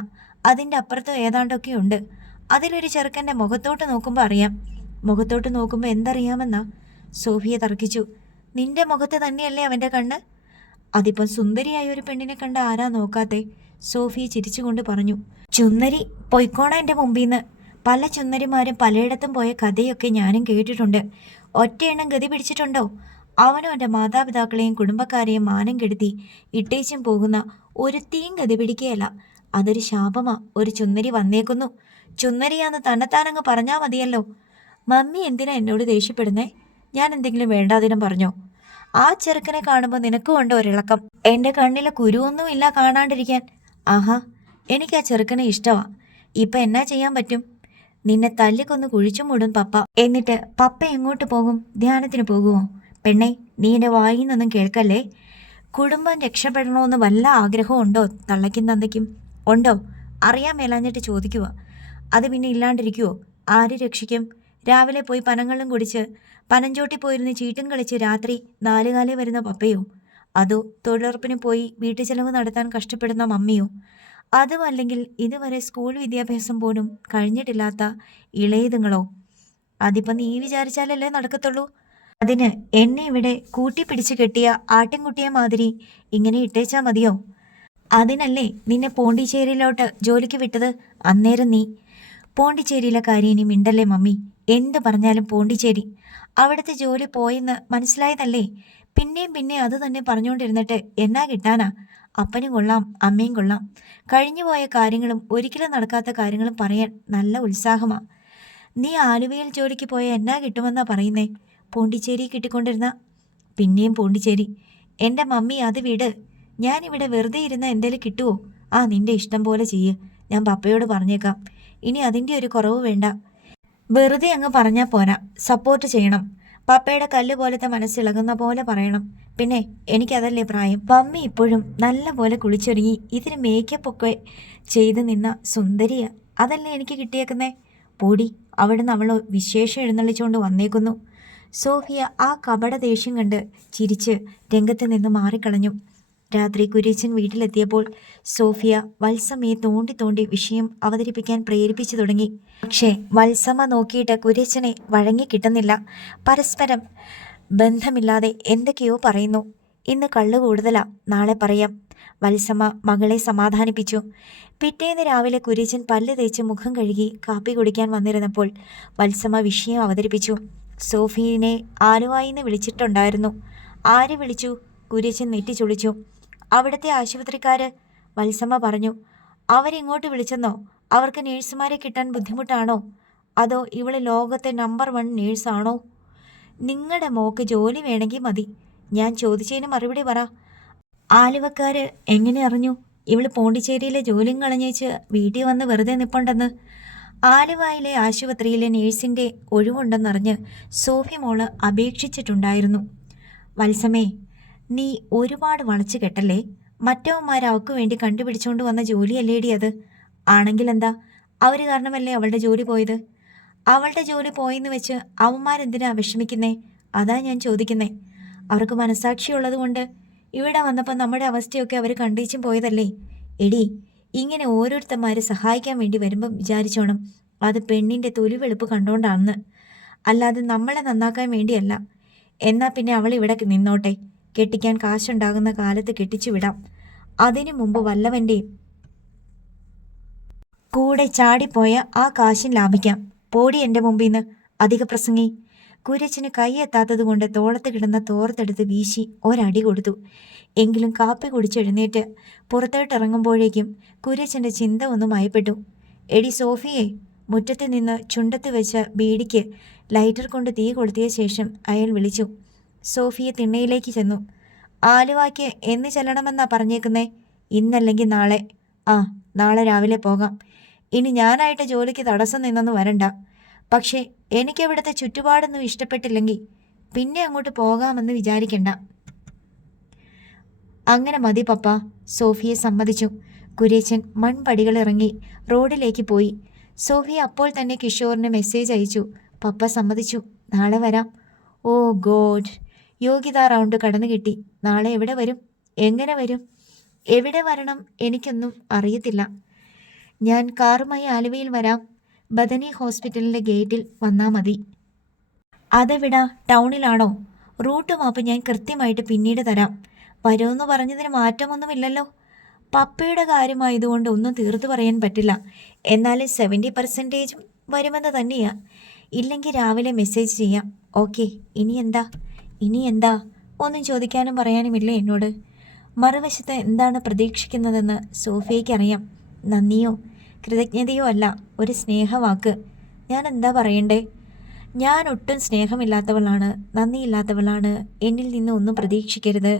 അതിൻ്റെ അപ്പുറത്ത് ഏതാണ്ടൊക്കെയുണ്ട്. അതിലൊരു ചെറുക്കൻ്റെ മുഖത്തോട്ട് നോക്കുമ്പോൾ അറിയാം. മുഖത്തോട്ട് നോക്കുമ്പോൾ എന്തറിയാമെന്നാ? സോഫിയ തർക്കിച്ചു. നിന്റെ മുഖത്ത് തന്നെയല്ലേ അവൻ്റെ കണ്ണ്? അതിപ്പം സുന്ദരിയായ ഒരു പെണ്ണിനെ കണ്ട് ആരാ നോക്കാത്തെ? സോഫിയ ചിരിച്ചുകൊണ്ട് പറഞ്ഞു. ചുന്നരി പൊയ്ക്കോണ എൻ്റെ മുമ്പിന്ന്. പല ചുന്നരിമാരും പലയിടത്തും പോയ കഥയൊക്കെ ഞാനും കേട്ടിട്ടുണ്ട്. ഒറ്റയെണ്ണം ഗതി പിടിച്ചിട്ടുണ്ടോ? അവനും എൻ്റെ മാതാപിതാക്കളെയും കുടുംബക്കാരെയും മാനം കെടുത്തി ഇട്ടേച്ചും പോകുന്ന ഒരുത്തിയും ഗതി പിടിക്കുകയല്ല. അതൊരു ശാപമാ. ഒരു ചുന്നരി വന്നേക്കുന്നു. ചുന്നരിയാന്ന് തന്നെത്താനങ്ങ് പറഞ്ഞാൽ മതിയല്ലോ. മമ്മി എന്തിനാ എന്നോട് ദേഷ്യപ്പെടുന്നേ? ഞാൻ എന്തെങ്കിലും വേണ്ടാതിനും പറഞ്ഞോ? ആ ചെറുക്കനെ കാണുമ്പോൾ നിനക്കും ഉണ്ടോ ഒരിളക്കം? എൻ്റെ കണ്ണിലെ കുരുവൊന്നുമില്ല കാണാണ്ടിരിക്കാൻ. ആഹാ, എനിക്ക് ആ ചെറുക്കനെ ഇഷ്ടമാ. ഇപ്പം എന്നാ ചെയ്യാൻ പറ്റും? നിന്നെ തല്ലിക്കൊന്ന് കുഴിച്ചു മൂടും പപ്പ. എന്നിട്ട് പപ്പ എങ്ങോട്ട് പോകും? ധ്യാനത്തിന് പോകുമോ? പെണ്ണെ, നീ എൻ്റെ വായിൽ നിന്നൊന്നും കേൾക്കല്ലേ. കുടുംബം രക്ഷപ്പെടണമെന്ന് വല്ല ആഗ്രഹവും ഉണ്ടോ തള്ളയ്ക്കും തന്തയ്ക്കും? ഉണ്ടോ? അറിയാൻ മേലാഞ്ഞിട്ട് ചോദിക്കുക. അത് പിന്നെ ഇല്ലാണ്ടിരിക്കുവോ? ആര് രക്ഷിക്കും? രാവിലെ പോയി പനങ്ങളും കുടിച്ച് പനഞ്ചോട്ടി പോയിരുന്ന് ചീട്ടും കളിച്ച് രാത്രി 4 കാലേ വരുന്ന പപ്പയോ? അതോ തൊഴിലുറപ്പിന് പോയി വീട്ടുചെലവ് നടത്താൻ കഷ്ടപ്പെടുന്ന മമ്മിയോ? അതുമല്ലെങ്കിൽ ഇതുവരെ സ്കൂൾ വിദ്യാഭ്യാസം പോലും കഴിഞ്ഞിട്ടില്ലാത്ത ഇളയതുങ്ങളോ? അതിപ്പോൾ നീ വിചാരിച്ചാലല്ലേ നടക്കത്തുള്ളൂ. അതിന് എന്നെ ഇവിടെ കൂട്ടിപ്പിടിച്ച് കെട്ടിയ ആട്ടിൻകുട്ടിയെ മാതിരി ഇങ്ങനെ ഇട്ടേച്ചാ മതിയോ? അതിനല്ലേ നിന്നെ പോണ്ടിച്ചേരിയിലോട്ട് ജോലിക്ക് വിട്ടത്. അന്നേരം നീ പോണ്ടിച്ചേരിയിലെ കാര്യം ഇനി മിണ്ടല്ലേ മമ്മി. എന്ത് പറഞ്ഞാലും പോണ്ടിച്ചേരി. അവിടുത്തെ ജോലി പോയെന്ന് മനസ്സിലായതല്ലേ. പിന്നെയും പിന്നെ അത് തന്നെ പറഞ്ഞുകൊണ്ടിരുന്നിട്ട് എന്നാ കിട്ടാനാ? അപ്പനും കൊള്ളാം, അമ്മയും കൊള്ളാം. കഴിഞ്ഞുപോയ കാര്യങ്ങളും ഒരിക്കലും നടക്കാത്ത കാര്യങ്ങളും പറയാൻ നല്ല ഉത്സാഹമാ. നീ ആലുവയിൽ ജോലിക്ക് പോയ എന്നാ കിട്ടുമെന്നാ പറയുന്നേ? പോണ്ടിച്ചേരി കിട്ടിക്കൊണ്ടിരുന്ന. പിന്നെയും പോണ്ടിച്ചേരി. എൻ്റെ മമ്മി അത് വിട്. ഞാനിവിടെ വെറുതെ ഇരുന്ന എന്തേലും കിട്ടുമോ? ആ നിന്റെ ഇഷ്ടം പോലെ ചെയ്യ്. ഞാൻ പപ്പയോട് പറഞ്ഞേക്കാം. ഇനി അതിൻ്റെ ഒരു കുറവ് വേണ്ട. വെറുതെ അങ്ങ് പറഞ്ഞാൽ പോരാ, സപ്പോർട്ട് ചെയ്യണം. പപ്പയുടെ കല്ല് പോലത്തെ മനസ്സിളകുന്ന പോലെ പറയണം. പിന്നെ എനിക്കതല്ലേ പ്രായം. മമ്മി ഇപ്പോഴും നല്ല പോലെ കുളിച്ചൊരുങ്ങി ഇതിന് മേക്കപ്പ് ഒക്കെ ചെയ്ത് നിന്ന സുന്ദരിയ. അതല്ലേ എനിക്ക് കിട്ടിയേക്കുന്നേ. പൊടി. അവിടുന്ന് അവൾ വിശേഷം എഴുന്നള്ളിച്ചുകൊണ്ട് വന്നേക്കുന്നു. സോഫിയ ആ കപട ദേഷ്യം കണ്ട് ചിരിച്ച് രംഗത്ത് നിന്ന് മാറിക്കളഞ്ഞു. രാത്രി കുര്യച്ചൻ വീട്ടിലെത്തിയപ്പോൾ സോഫിയ വത്സമയെ തോണ്ടി തോണ്ടി വിഷയം അവതരിപ്പിക്കാൻ പ്രേരിപ്പിച്ചു തുടങ്ങി. പക്ഷേ വത്സമ നോക്കിയിട്ട് കുര്യച്ചനെ വഴങ്ങി കിട്ടുന്നില്ല. പരസ്പരം ബന്ധമില്ലാതെ എന്തൊക്കെയോ പറയുന്നു. ഇന്ന് കള്ളു കൂടുതലാ, നാളെ പറയാം. വത്സമ മകളെ സമാധാനിപ്പിച്ചു. പിറ്റേന്ന് രാവിലെ കുര്യച്ചൻ പല്ല് തേച്ച് മുഖം കഴുകി കാപ്പി കുടിക്കാൻ വന്നിരുന്നപ്പോൾ വത്സമ വിഷയം അവതരിപ്പിച്ചു. സോഫിയെ ആലുവായിന്ന് വിളിച്ചിട്ടുണ്ടായിരുന്നു. ആര് വിളിച്ചു? കുര്യച്ചൻ നെറ്റിച്ചുളിച്ചു. അവിടുത്തെ ആശുപത്രിക്കാര്. വത്സമ പറഞ്ഞു. അവരിങ്ങോട്ട് വിളിച്ചെന്നോ? അവർക്ക് നേഴ്സുമാരെ കിട്ടാൻ ബുദ്ധിമുട്ടാണോ? അതോ ഇവള് ലോകത്തെ നമ്പർ 1 നേഴ്സാണോ? നിങ്ങളുടെ മോക്ക് ജോലി വേണമെങ്കിൽ മതി. ഞാൻ ചോദിച്ചതിന് മറുപടി പറ. ആലുവക്കാര് എങ്ങനെ അറിഞ്ഞു ഇവള് പോണ്ടിച്ചേരിയിലെ ജോലിയും കളഞ്ഞേച്ച് വീട്ടിൽ വന്ന് വെറുതെ നിപ്പുണ്ടെന്ന്? ആലുവയിലെ ആശുപത്രിയിലെ നേഴ്സിൻ്റെ ഒഴിവുണ്ടെന്നറിഞ്ഞ് സോഫി മോള് അപേക്ഷിച്ചിട്ടുണ്ടായിരുന്നു. വത്സമേ, നീ ഒരുപാട് വളച്ചു കെട്ടല്ലേ. മറ്റവന്മാർ അവൾക്ക് വേണ്ടി കണ്ടുപിടിച്ചുകൊണ്ട് വന്ന ജോലിയല്ലേടി അത്. ആണെങ്കിൽ എന്താ? അവർ കാരണമല്ലേ അവളുടെ ജോലി പോയത്. അവളുടെ ജോലി പോയെന്ന് വെച്ച് അവന്മാരെന്തിനാ വിഷമിക്കുന്നേ? അതാ ഞാൻ ചോദിക്കുന്നേ. അവർക്ക് മനസാക്ഷിയുള്ളത് കൊണ്ട് ഇവിടെ വന്നപ്പോൾ നമ്മുടെ അവസ്ഥയൊക്കെ അവർ കണ്ടേച്ചും പോയതല്ലേ. എടി, ഇങ്ങനെ ഓരോരുത്തന്മാരെ സഹായിക്കാൻ വേണ്ടി വരുമ്പം വിചാരിച്ചോണം അത് പെണ്ണിൻ്റെ തൊലി വെളുപ്പ് കണ്ടോണ്ടാണെന്ന്, അല്ലാതെ നമ്മളെ നന്നാക്കാൻ വേണ്ടിയല്ല. എന്നാൽ പിന്നെ അവൾ ഇവിടെ നിന്നോട്ടെ. കെട്ടിക്കാൻ കാശുണ്ടാകുന്ന കാലത്ത് കെട്ടിച്ചു വിടാം. അതിനു മുമ്പ് വല്ലവൻ്റെയും കൂടെ ചാടിപ്പോയ ആ കാശും ലാഭിക്കാം. പോടി എൻ്റെ മുമ്പിൽ നിന്ന്, അധിക പ്രസംഗി. കുര്യച്ചന് കൈയെത്താത്തത് കൊണ്ട് തോളത്ത് കിടന്ന തോർത്തെടുത്ത് വീശി ഒരടി കൊടുത്തു. എങ്കിലും കാപ്പി കുടിച്ചെഴുന്നേറ്റ് പുറത്തോട്ടിറങ്ങുമ്പോഴേക്കും കുര്യച്ചൻ്റെ ചിന്ത ഒന്ന് മയപ്പെട്ടു. എടി സോഫിയെ. മുറ്റത്ത് നിന്ന് ചുണ്ടത്ത് വെച്ച ബീഡിക്ക് ലൈറ്റർ കൊണ്ട് തീ കൊളുത്തിയ ശേഷം അയാൾ വിളിച്ചു. സോഫിയെ തിണ്ണയിലേക്ക് ചെന്നു. ആലുവായ്ക്ക് എന്ന് ചെല്ലണമെന്നാ പറഞ്ഞേക്കുന്നേ? ഇന്നല്ലെങ്കിൽ നാളെ. ആ, നാളെ രാവിലെ പോകാം. ഇനി ഞാനായിട്ട് ജോലിക്ക് തടസ്സം നിന്നൊന്നും വരണ്ട. പക്ഷേ എനിക്കവിടുത്തെ ചുറ്റുപാടൊന്നും ഇഷ്ടപ്പെട്ടില്ലെങ്കിൽ പിന്നെ അങ്ങോട്ട് പോകാമെന്ന് വിചാരിക്കണ്ട. അങ്ങനെ മതി പപ്പ. സോഫിയെ സമ്മതിച്ചു. കുര്യച്ചൻ മൺപടികളിറങ്ങി റോഡിലേക്ക് പോയി. സോഫിയ അപ്പോൾ തന്നെ കിഷോറിന് മെസ്സേജ് അയച്ചു. പപ്പ സമ്മതിച്ചു, നാളെ വരാം. ഓ ഗോഡ്. യോഗ്യതാ റൗണ്ട് കടന്നു കിട്ടി. നാളെ എവിടെ വരും? എങ്ങനെ വരും? എവിടെ വരണം എനിക്കൊന്നും അറിയത്തില്ല. ഞാൻ കാറുമായി ആലുവയിൽ വരാം. ബദനി ഹോസ്പിറ്റലിൻ്റെ ഗേറ്റിൽ വന്നാൽ മതി. അതെവിടാ? ടൗണിലാണോ? റൂട്ട് മാപ്പ് ഞാൻ കൃത്യമായിട്ട് പിന്നീട് തരാം. വരുമെന്ന് പറഞ്ഞതിന് മാറ്റമൊന്നുമില്ലല്ലോ. പപ്പയുടെ കാര്യമായതുകൊണ്ട് ഒന്നും തീർത്തു പറയാൻ പറ്റില്ല. എന്നാലും 70% വരുമെന്ന് തന്നെയാ. ഇല്ലെങ്കിൽ രാവിലെ മെസ്സേജ് ചെയ്യാം. ഓക്കെ. ഇനി എന്താ? ഒന്നും ചോദിക്കാനും പറയാനുമില്ലേ എന്നോട്? മറുവശത്ത് എന്താണ് പ്രതീക്ഷിക്കുന്നതെന്ന് സോഫിയയ്ക്കറിയാം. നന്ദിയോ കൃതജ്ഞതയോ അല്ല, ഒരു സ്നേഹവാക്ക്. ഞാൻ എന്താ പറയണ്ടേ? ഞാൻ ഒട്ടും സ്നേഹമില്ലാത്തവളാണ്, നന്ദിയില്ലാത്തവളാണ്. എന്നിൽ നിന്ന് ഒന്നും പ്രതീക്ഷിക്കരുത്.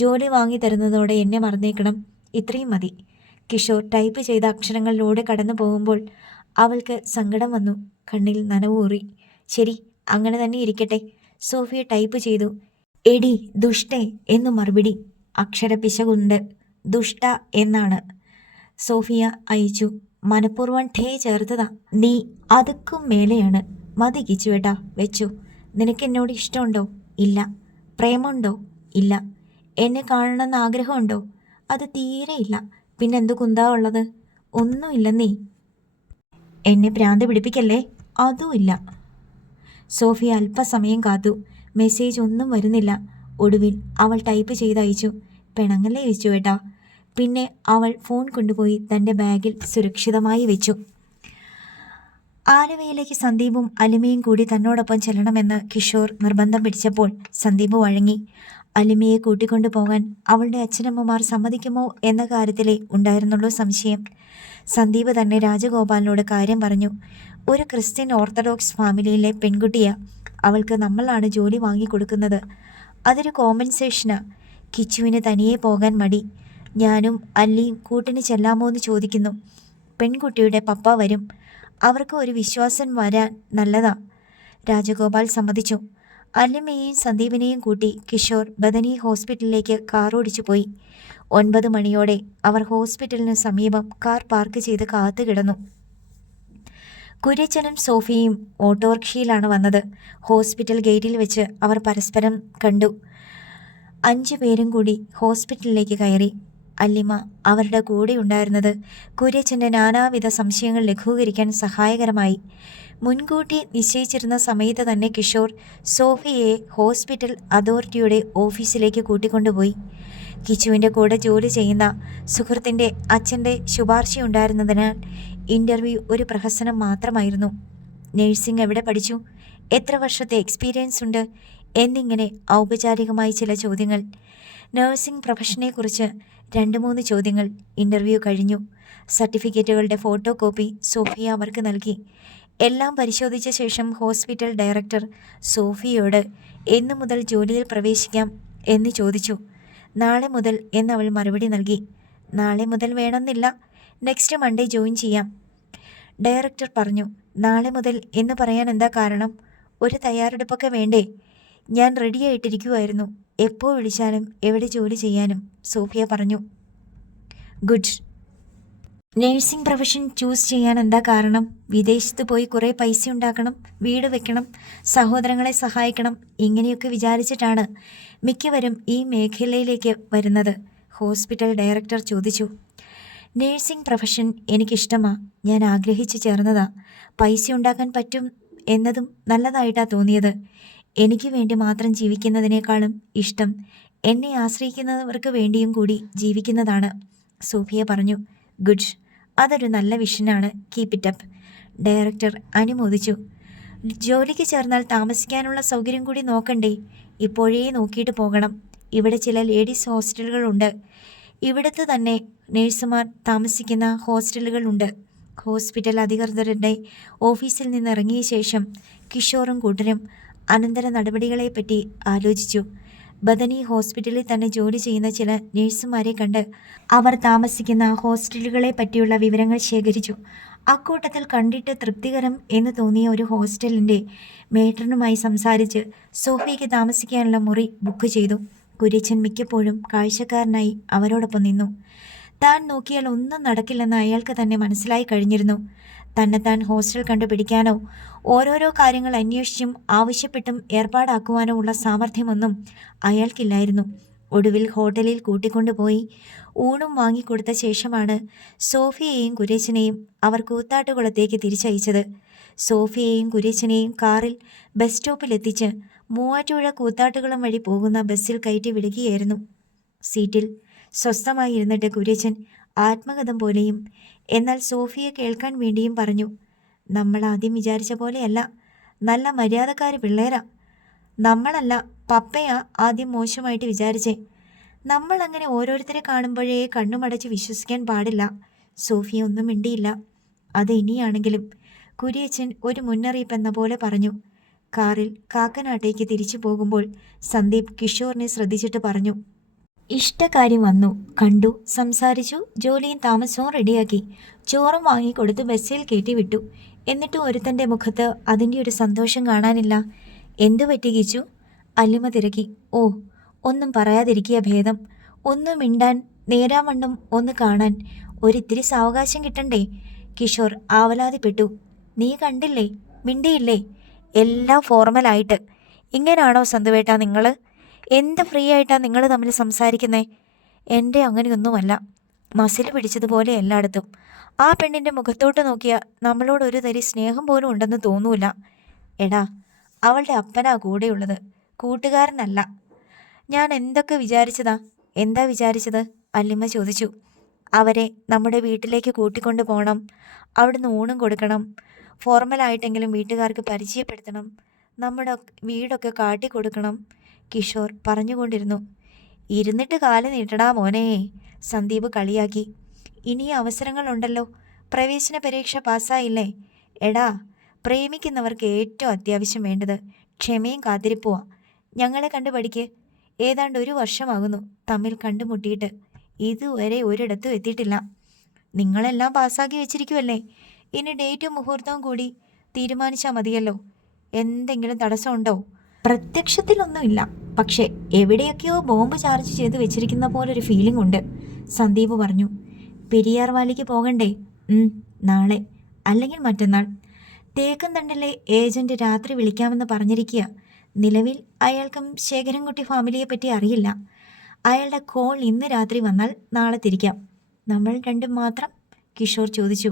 ജോലി വാങ്ങി തരുന്നതോടെ എന്നെ മറന്നേക്കണം. ഇത്രയും മതി. കിഷോർ ടൈപ്പ് ചെയ്ത അക്ഷരങ്ങളിലൂടെ കടന്നു പോകുമ്പോൾ അവൾക്ക് സങ്കടം വന്നു. കണ്ണിൽ നനവൂറി. ശരി, അങ്ങനെ തന്നെ ഇരിക്കട്ടെ. സോഫിയ ടൈപ്പ് ചെയ്തു. എടി ദുഷ്ടേ എന്നു മറുപടി. അക്ഷരപ്പിശകുണ്ട്. ദുഷ്ട എന്നാണ്. സോഫിയ അയച്ചു. മനഃപൂർവ്വം ഠേ ചേർത്തതാ. നീ അതുക്കും മേലെയാണ്. മതി കിച്ചുവേട്ടാ, വെച്ചു. നിനക്ക് എന്നോട് ഇഷ്ടമുണ്ടോ? ഇല്ല. പ്രേമമുണ്ടോ? ഇല്ല. എന്നെ കാണണമെന്ന് ആഗ്രഹമുണ്ടോ? അത് തീരെയില്ല. പിന്നെന്തു കുന്താ ഉള്ളത്? ഒന്നുമില്ലെന്നേ. എന്നെ ഭ്രാന്ത് പിടിപ്പിക്കല്ലേ? അതുമില്ല. സോഫിയ അല്പസമയം കാത്തു. മെസ്സേജ് ഒന്നും വരുന്നില്ല. ഒടുവിൽ അവൾ ടൈപ്പ് ചെയ്തയച്ചു, പിണങ്ങല്ലേ കിച്ചുവേട്ടാ. പിന്നെ അവൾ ഫോൺ കൊണ്ടുപോയി തൻ്റെ ബാഗിൽ സുരക്ഷിതമായി വെച്ചു. ആലുവയിലേക്ക് സന്ദീപും അലിമയും കൂടി തന്നോടൊപ്പം ചെല്ലണമെന്ന് കിഷോർ നിർബന്ധം പിടിച്ചപ്പോൾ സന്ദീപ് വഴങ്ങി. അലിമയെ കൂട്ടിക്കൊണ്ടു പോകാൻ അവളുടെ അച്ഛനമ്മമാർ സമ്മതിക്കുമോ എന്ന കാര്യത്തിലേ ഉണ്ടായിരുന്നുള്ളൂ സംശയം. സന്ദീപ് തന്നെ രാജഗോപാലിനോട് കാര്യം പറഞ്ഞു. ഒരു ക്രിസ്ത്യൻ ഓർത്തഡോക്സ് ഫാമിലിയിലെ പെൺകുട്ടിയാ. അവൾക്ക് നമ്മളാണ് ജോലി വാങ്ങിക്കൊടുക്കുന്നത്. അതൊരു കോമ്പൻസേഷനാ. കിച്ചുവിന് തനിയെ പോകാൻ മടി. ഞാനും അല്ലിയും കൂട്ടിന് ചെല്ലാമോ എന്ന് ചോദിക്കുന്നു. പെൺകുട്ടിയുടെ പപ്പ വരും. അവർക്ക് ഒരു വിശ്വാസം വരാൻ നല്ലതാ. രാജഗോപാൽ സമ്മതിച്ചു. അല്ലിമയെയും സന്ദീപിനെയും കൂട്ടി കിഷോർ ബദനി ഹോസ്പിറ്റലിലേക്ക് കാറോടിച്ചു പോയി. 9 മണിയോടെ അവർ ഹോസ്പിറ്റലിന് സമീപം കാർ പാർക്ക് ചെയ്ത് കാത്തു കിടന്നു. കുര്യച്ചനും സോഫിയയും ഓട്ടോറിക്ഷയിലാണ് വന്നത്. ഹോസ്പിറ്റൽ ഗേറ്റിൽ വെച്ച് അവർ പരസ്പരം കണ്ടു. 5 പേരും കൂടി ഹോസ്പിറ്റലിലേക്ക് കയറി. അല്ലിമ അവരുടെ കൂടെ ഉണ്ടായിരുന്നത് കുര്യച്ചൻ്റെ നാനാവിധ സംശയങ്ങൾ ലഘൂകരിക്കാൻ സഹായകരമായി. മുൻകൂട്ടി നിശ്ചയിച്ചിരുന്ന സമയത്ത് തന്നെ കിഷോർ സോഫിയയെ ഹോസ്പിറ്റൽ അതോറിറ്റിയുടെ ഓഫീസിലേക്ക് കൂട്ടിക്കൊണ്ടുപോയി. കിച്ചുവിൻ്റെ കൂടെ ജോലി ചെയ്യുന്ന സുഹൃത്തിൻ്റെ അച്ഛൻ്റെ ശുപാർശയുണ്ടായിരുന്നതിനാൽ ഇൻ്റർവ്യൂ ഒരു പ്രഹസനം മാത്രമായിരുന്നു. നേഴ്സിംഗ് എവിടെ പഠിച്ചു? എത്ര വർഷത്തെ എക്സ്പീരിയൻസ് ഉണ്ട്? എന്നിങ്ങനെ ഔപചാരികമായി ചില ചോദ്യങ്ങൾ. നഴ്സിംഗ് പ്രൊഫഷനെക്കുറിച്ച് 2-3 ചോദ്യങ്ങൾ. ഇൻ്റർവ്യൂ കഴിഞ്ഞു. സർട്ടിഫിക്കറ്റുകളുടെ ഫോട്ടോ കോപ്പി സോഫിയ അവർക്ക് നൽകി. എല്ലാം പരിശോധിച്ച ശേഷം ഹോസ്പിറ്റൽ ഡയറക്ടർ സോഫിയയോട് എന്നു മുതൽ ജോലിയിൽ പ്രവേശിക്കാം എന്ന് ചോദിച്ചു. നാളെ മുതൽ എന്നവൾ മറുപടി നൽകി. നാളെ മുതൽ വേണമെന്നില്ല, നെക്സ്റ്റ് മൺഡേ ജോയിൻ ചെയ്യാം. ഡയറക്ടർ പറഞ്ഞു. നാളെ മുതൽ എന്ന് പറയാൻ എന്താ കാരണം? ഒരു തയ്യാറെടുപ്പൊക്കെ വേണ്ടേ? ഞാൻ റെഡിയായിട്ടിരിക്കുമായിരുന്നു, എപ്പോൾ വിളിച്ചാലും എവിടെ ജോലി ചെയ്യാനും, സോഫിയ പറഞ്ഞു. ഗുഡ്. നേഴ്സിംഗ് പ്രൊഫഷൻ ചൂസ് ചെയ്യാൻ എന്താ കാരണം? വിദേശത്ത് പോയി കുറേ പൈസ ഉണ്ടാക്കണം, വീട് വെക്കണം, സഹോദരങ്ങളെ സഹായിക്കണം, ഇങ്ങനെയൊക്കെ വിചാരിച്ചിട്ടാണ് മിക്കവരും ഈ മേഖലയിലേക്ക് വരുന്നത്, ഹോസ്പിറ്റൽ ഡയറക്ടർ ചോദിച്ചു. നേഴ്സിംഗ് പ്രൊഫഷൻ എനിക്കിഷ്ടമാണ്. ഞാൻ ആഗ്രഹിച്ച് ചേർന്നതാ. പൈസ ഉണ്ടാക്കാൻ പറ്റും എന്നതും നല്ലതായിട്ടാണ് തോന്നിയത്. എനിക്ക് വേണ്ടി മാത്രം ജീവിക്കുന്നതിനേക്കാളും ഇഷ്ടം എന്നെ ആശ്രയിക്കുന്നവർക്ക് വേണ്ടിയും കൂടി ജീവിക്കുന്നതാണ്, സോഫിയ പറഞ്ഞു. ഗുഡ്. അതൊരു നല്ല വിഷനാണ്. Keep it up. ഡയറക്ടർ അനുമോദിച്ചു. ജോലിക്ക് ചേർന്നാൽ താമസിക്കാനുള്ള സൗകര്യം കൂടി നോക്കണ്ടേ? ഇപ്പോഴേ നോക്കിയിട്ട് പോകണം. ഇവിടെ ചില ലേഡീസ് ഹോസ്റ്റലുകളുണ്ട്. ഇവിടുത്തെ തന്നെ നേഴ്സുമാർ താമസിക്കുന്ന ഹോസ്റ്റലുകളുണ്ട്. ഹോസ്പിറ്റൽ അധികൃതരുടെ ഓഫീസിൽ നിന്നിറങ്ങിയ ശേഷം കിഷോറും കൂട്ടരും അനന്തര നടപടികളെപ്പറ്റി ആലോചിച്ചു. ബദനി ഹോസ്പിറ്റലിൽ തന്നെ ജോലി ചെയ്യുന്ന ചില നേഴ്സുമാരെ കണ്ട് അവർ താമസിക്കുന്ന ഹോസ്റ്റലുകളെ പറ്റിയുള്ള വിവരങ്ങൾ ശേഖരിച്ചു. അക്കൂട്ടത്തിൽ കണ്ടിട്ട് തൃപ്തികരം എന്ന് തോന്നിയ ഒരു ഹോസ്റ്റലിൻ്റെ മേട്രനുമായി സംസാരിച്ച് സോഫിയയ്ക്ക് താമസിക്കാനുള്ള മുറി ബുക്ക് ചെയ്തു. കുര്യച്ചൻ മിക്കപ്പോഴും കാഴ്ചക്കാരനായി അവരോടൊപ്പം നിന്നു. താൻ നോക്കിയാൽ ഒന്നും നടക്കില്ലെന്ന് അയാൾക്ക് തന്നെ മനസ്സിലായി കഴിഞ്ഞിരുന്നു. തന്നെത്താൻ ഹോസ്റ്റൽ കണ്ടുപിടിക്കാനോ ഓരോരോ കാര്യങ്ങൾ അന്വേഷിച്ചും ആവശ്യപ്പെട്ടും ഏർപ്പാടാക്കുവാനോ ഉള്ള സാമർഥ്യമൊന്നും അയാൾക്കില്ലായിരുന്നു. ഒടുവിൽ ഹോട്ടലിൽ കൂട്ടിക്കൊണ്ടുപോയി ഊണും വാങ്ങിക്കൊടുത്ത ശേഷമാണ് സോഫിയയെയും കുര്യച്ചനെയും അവർ കൂത്താട്ടുകുളത്തേക്ക് തിരിച്ചയച്ചത്. സോഫിയയെയും കുര്യച്ചനെയും കാറിൽ ബസ് സ്റ്റോപ്പിലെത്തിച്ച് മൂവാറ്റുപുഴ കൂത്താട്ടുകുളം വഴി പോകുന്ന ബസ്സിൽ കയറ്റി വിടുകയായിരുന്നു. സീറ്റിൽ സ്വസ്ഥമായി ഇരുന്നിട്ട് കുര്യച്ചൻ ആത്മകഥം പോലെയും എന്നാൽ സോഫിയെ കേൾക്കാൻ വേണ്ടിയും പറഞ്ഞു. നമ്മൾ ആദ്യം വിചാരിച്ച പോലെയല്ല, നല്ല മര്യാദക്കാരി പിള്ളേരാ. നമ്മളല്ല, പപ്പയാ ആദ്യം മോശമായിട്ട് വിചാരിച്ചേ. നമ്മൾ അങ്ങനെ ഓരോരുത്തരെ കാണുമ്പോഴേ കണ്ണുമടച്ച് വിശ്വസിക്കാൻ പാടില്ല. സോഫിയ ഒന്നും മിണ്ടിയില്ല. അത് ഇനിയാണെങ്കിലും, കുര്യച്ചൻ ഒരു മുന്നറിയിപ്പ് എന്ന പോലെ പറഞ്ഞു. കാറിൽ കാക്കനാട്ടേക്ക് തിരിച്ചു പോകുമ്പോൾ സന്ദീപ് കിഷോറിനെ ശ്രദ്ധിച്ചിട്ട് പറഞ്ഞു. ഇഷ്ടക്കാര്യം വന്നു, കണ്ടു, സംസാരിച്ചു, ജോലിയും താമസവും റെഡിയാക്കി, ചോറും വാങ്ങിക്കൊടുത്ത് ബസ്സിൽ കയറ്റി വിട്ടു. എന്നിട്ടും ഒരുത്തൻ്റെ മുഖത്ത് അതിൻ്റെ ഒരു സന്തോഷം കാണാനില്ല. എന്തു പറ്റിക്കിച്ചു? അല്ലിമ തിരക്കി. ഓ, ഒന്നും പറയാതിരിക്കുക ഭേദം. ഒന്നും മിണ്ടാൻ, നേരാവണ്ണം ഒന്ന് കാണാൻ ഒരിത്തിരി സാവകാശം കിട്ടണ്ടേ? കിഷോർ ആവലാതിപ്പെട്ടു. നീ കണ്ടില്ലേ, മിണ്ടിയില്ലേ? എല്ലാം ഫോർമലായിട്ട്. ഇങ്ങനെയാണോ സന്തുവേട്ടാ നിങ്ങൾ? എന്ത് ഫ്രീ ആയിട്ടാണ് നിങ്ങൾ തമ്മിൽ സംസാരിക്കുന്നേ? എൻ്റെ അങ്ങനെയൊന്നുമല്ല. മസിൽ പിടിച്ചതുപോലെ എല്ലായിടത്തും. ആ പെണ്ണിൻ്റെ മുഖത്തോട്ട് നോക്കിയാൽ നമ്മളോടൊരു തരി സ്നേഹം പോലും ഉണ്ടെന്ന് തോന്നൂല. എടാ, അവളുടെ അപ്പനാ കൂടെയുള്ളത്, കൂട്ടുകാരനല്ല. ഞാൻ എന്തൊക്കെ വിചാരിച്ചതാ? എന്താ വിചാരിച്ചത്? വല്യമ്മ ചോദിച്ചു. അവരെ നമ്മുടെ വീട്ടിലേക്ക് കൂട്ടിക്കൊണ്ട് പോകണം, അവിടുന്ന് ഊണും കൊടുക്കണം, ഫോർമലായിട്ടെങ്കിലും വീട്ടുകാർക്ക് പരിചയപ്പെടുത്തണം, നമ്മുടെ വീടൊക്കെ കാട്ടിക്കൊടുക്കണം, കിഷോർ പറഞ്ഞുകൊണ്ടിരുന്നു. ഇരുന്നിട്ട് കാല് നീട്ടടാ മോനെ, സന്ദീപ് കളിയാക്കി. ഇനി അവസരങ്ങളുണ്ടല്ലോ. പ്രവേശന പരീക്ഷ പാസ്സായില്ലേ? എടാ, പ്രേമിക്കുന്നവർക്ക് ഏറ്റവും അത്യാവശ്യം വേണ്ടത് ക്ഷമയും കാത്തിരിപ്പുവാ. ഞങ്ങളെ കണ്ടു പഠിക്ക്. ഏതാണ്ട് 1 വർഷമാകുന്നു തമ്മിൽ കണ്ടുമുട്ടിയിട്ട്. ഇതുവരെ ഒരിടത്തും എത്തിയിട്ടില്ല. നിങ്ങളെല്ലാം പാസ്സാക്കി വെച്ചിരിക്കുമല്ലേ? ഇനി ഡേറ്റും മുഹൂർത്തവും കൂടി തീരുമാനിച്ചാൽ മതിയല്ലോ. എന്തെങ്കിലും തടസ്സമുണ്ടോ? പ്രത്യക്ഷത്തിലൊന്നുമില്ല, പക്ഷേ എവിടെയൊക്കെയോ ബോംബ് ചാർജ് ചെയ്ത് വെച്ചിരിക്കുന്ന പോലൊരു ഫീലിംഗ് ഉണ്ട്, സന്ദീപ് പറഞ്ഞു. പെരിയാർ വാലിക്ക് പോകണ്ടേ? നാളെ അല്ലെങ്കിൽ മറ്റന്നാൾ. തേക്കൻതണ്ടിലെ ഏജന്റ് രാത്രി വിളിക്കാമെന്ന് പറഞ്ഞിരിക്കുക. നിലവിൽ അയാൾക്കും ശേഖരൻകുട്ടി ഫാമിലിയെ പറ്റി അറിയില്ല. അയാളുടെ കോൾ ഇന്ന് രാത്രി വന്നാൽ നാളെ തിരിക്കാം. നമ്മൾ രണ്ടും മാത്രം? കിഷോർ ചോദിച്ചു.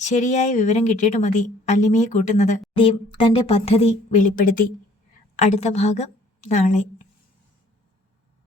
ശരിയായ വിവരം കിട്ടിയിട്ട് മതി അല്ലിമയെ കൂട്ടുന്നത്. ദീപ് തൻ്റെ പദ്ധതി വെളിപ്പെടുത്തി. അടുത്ത ഭാഗം നാളെ.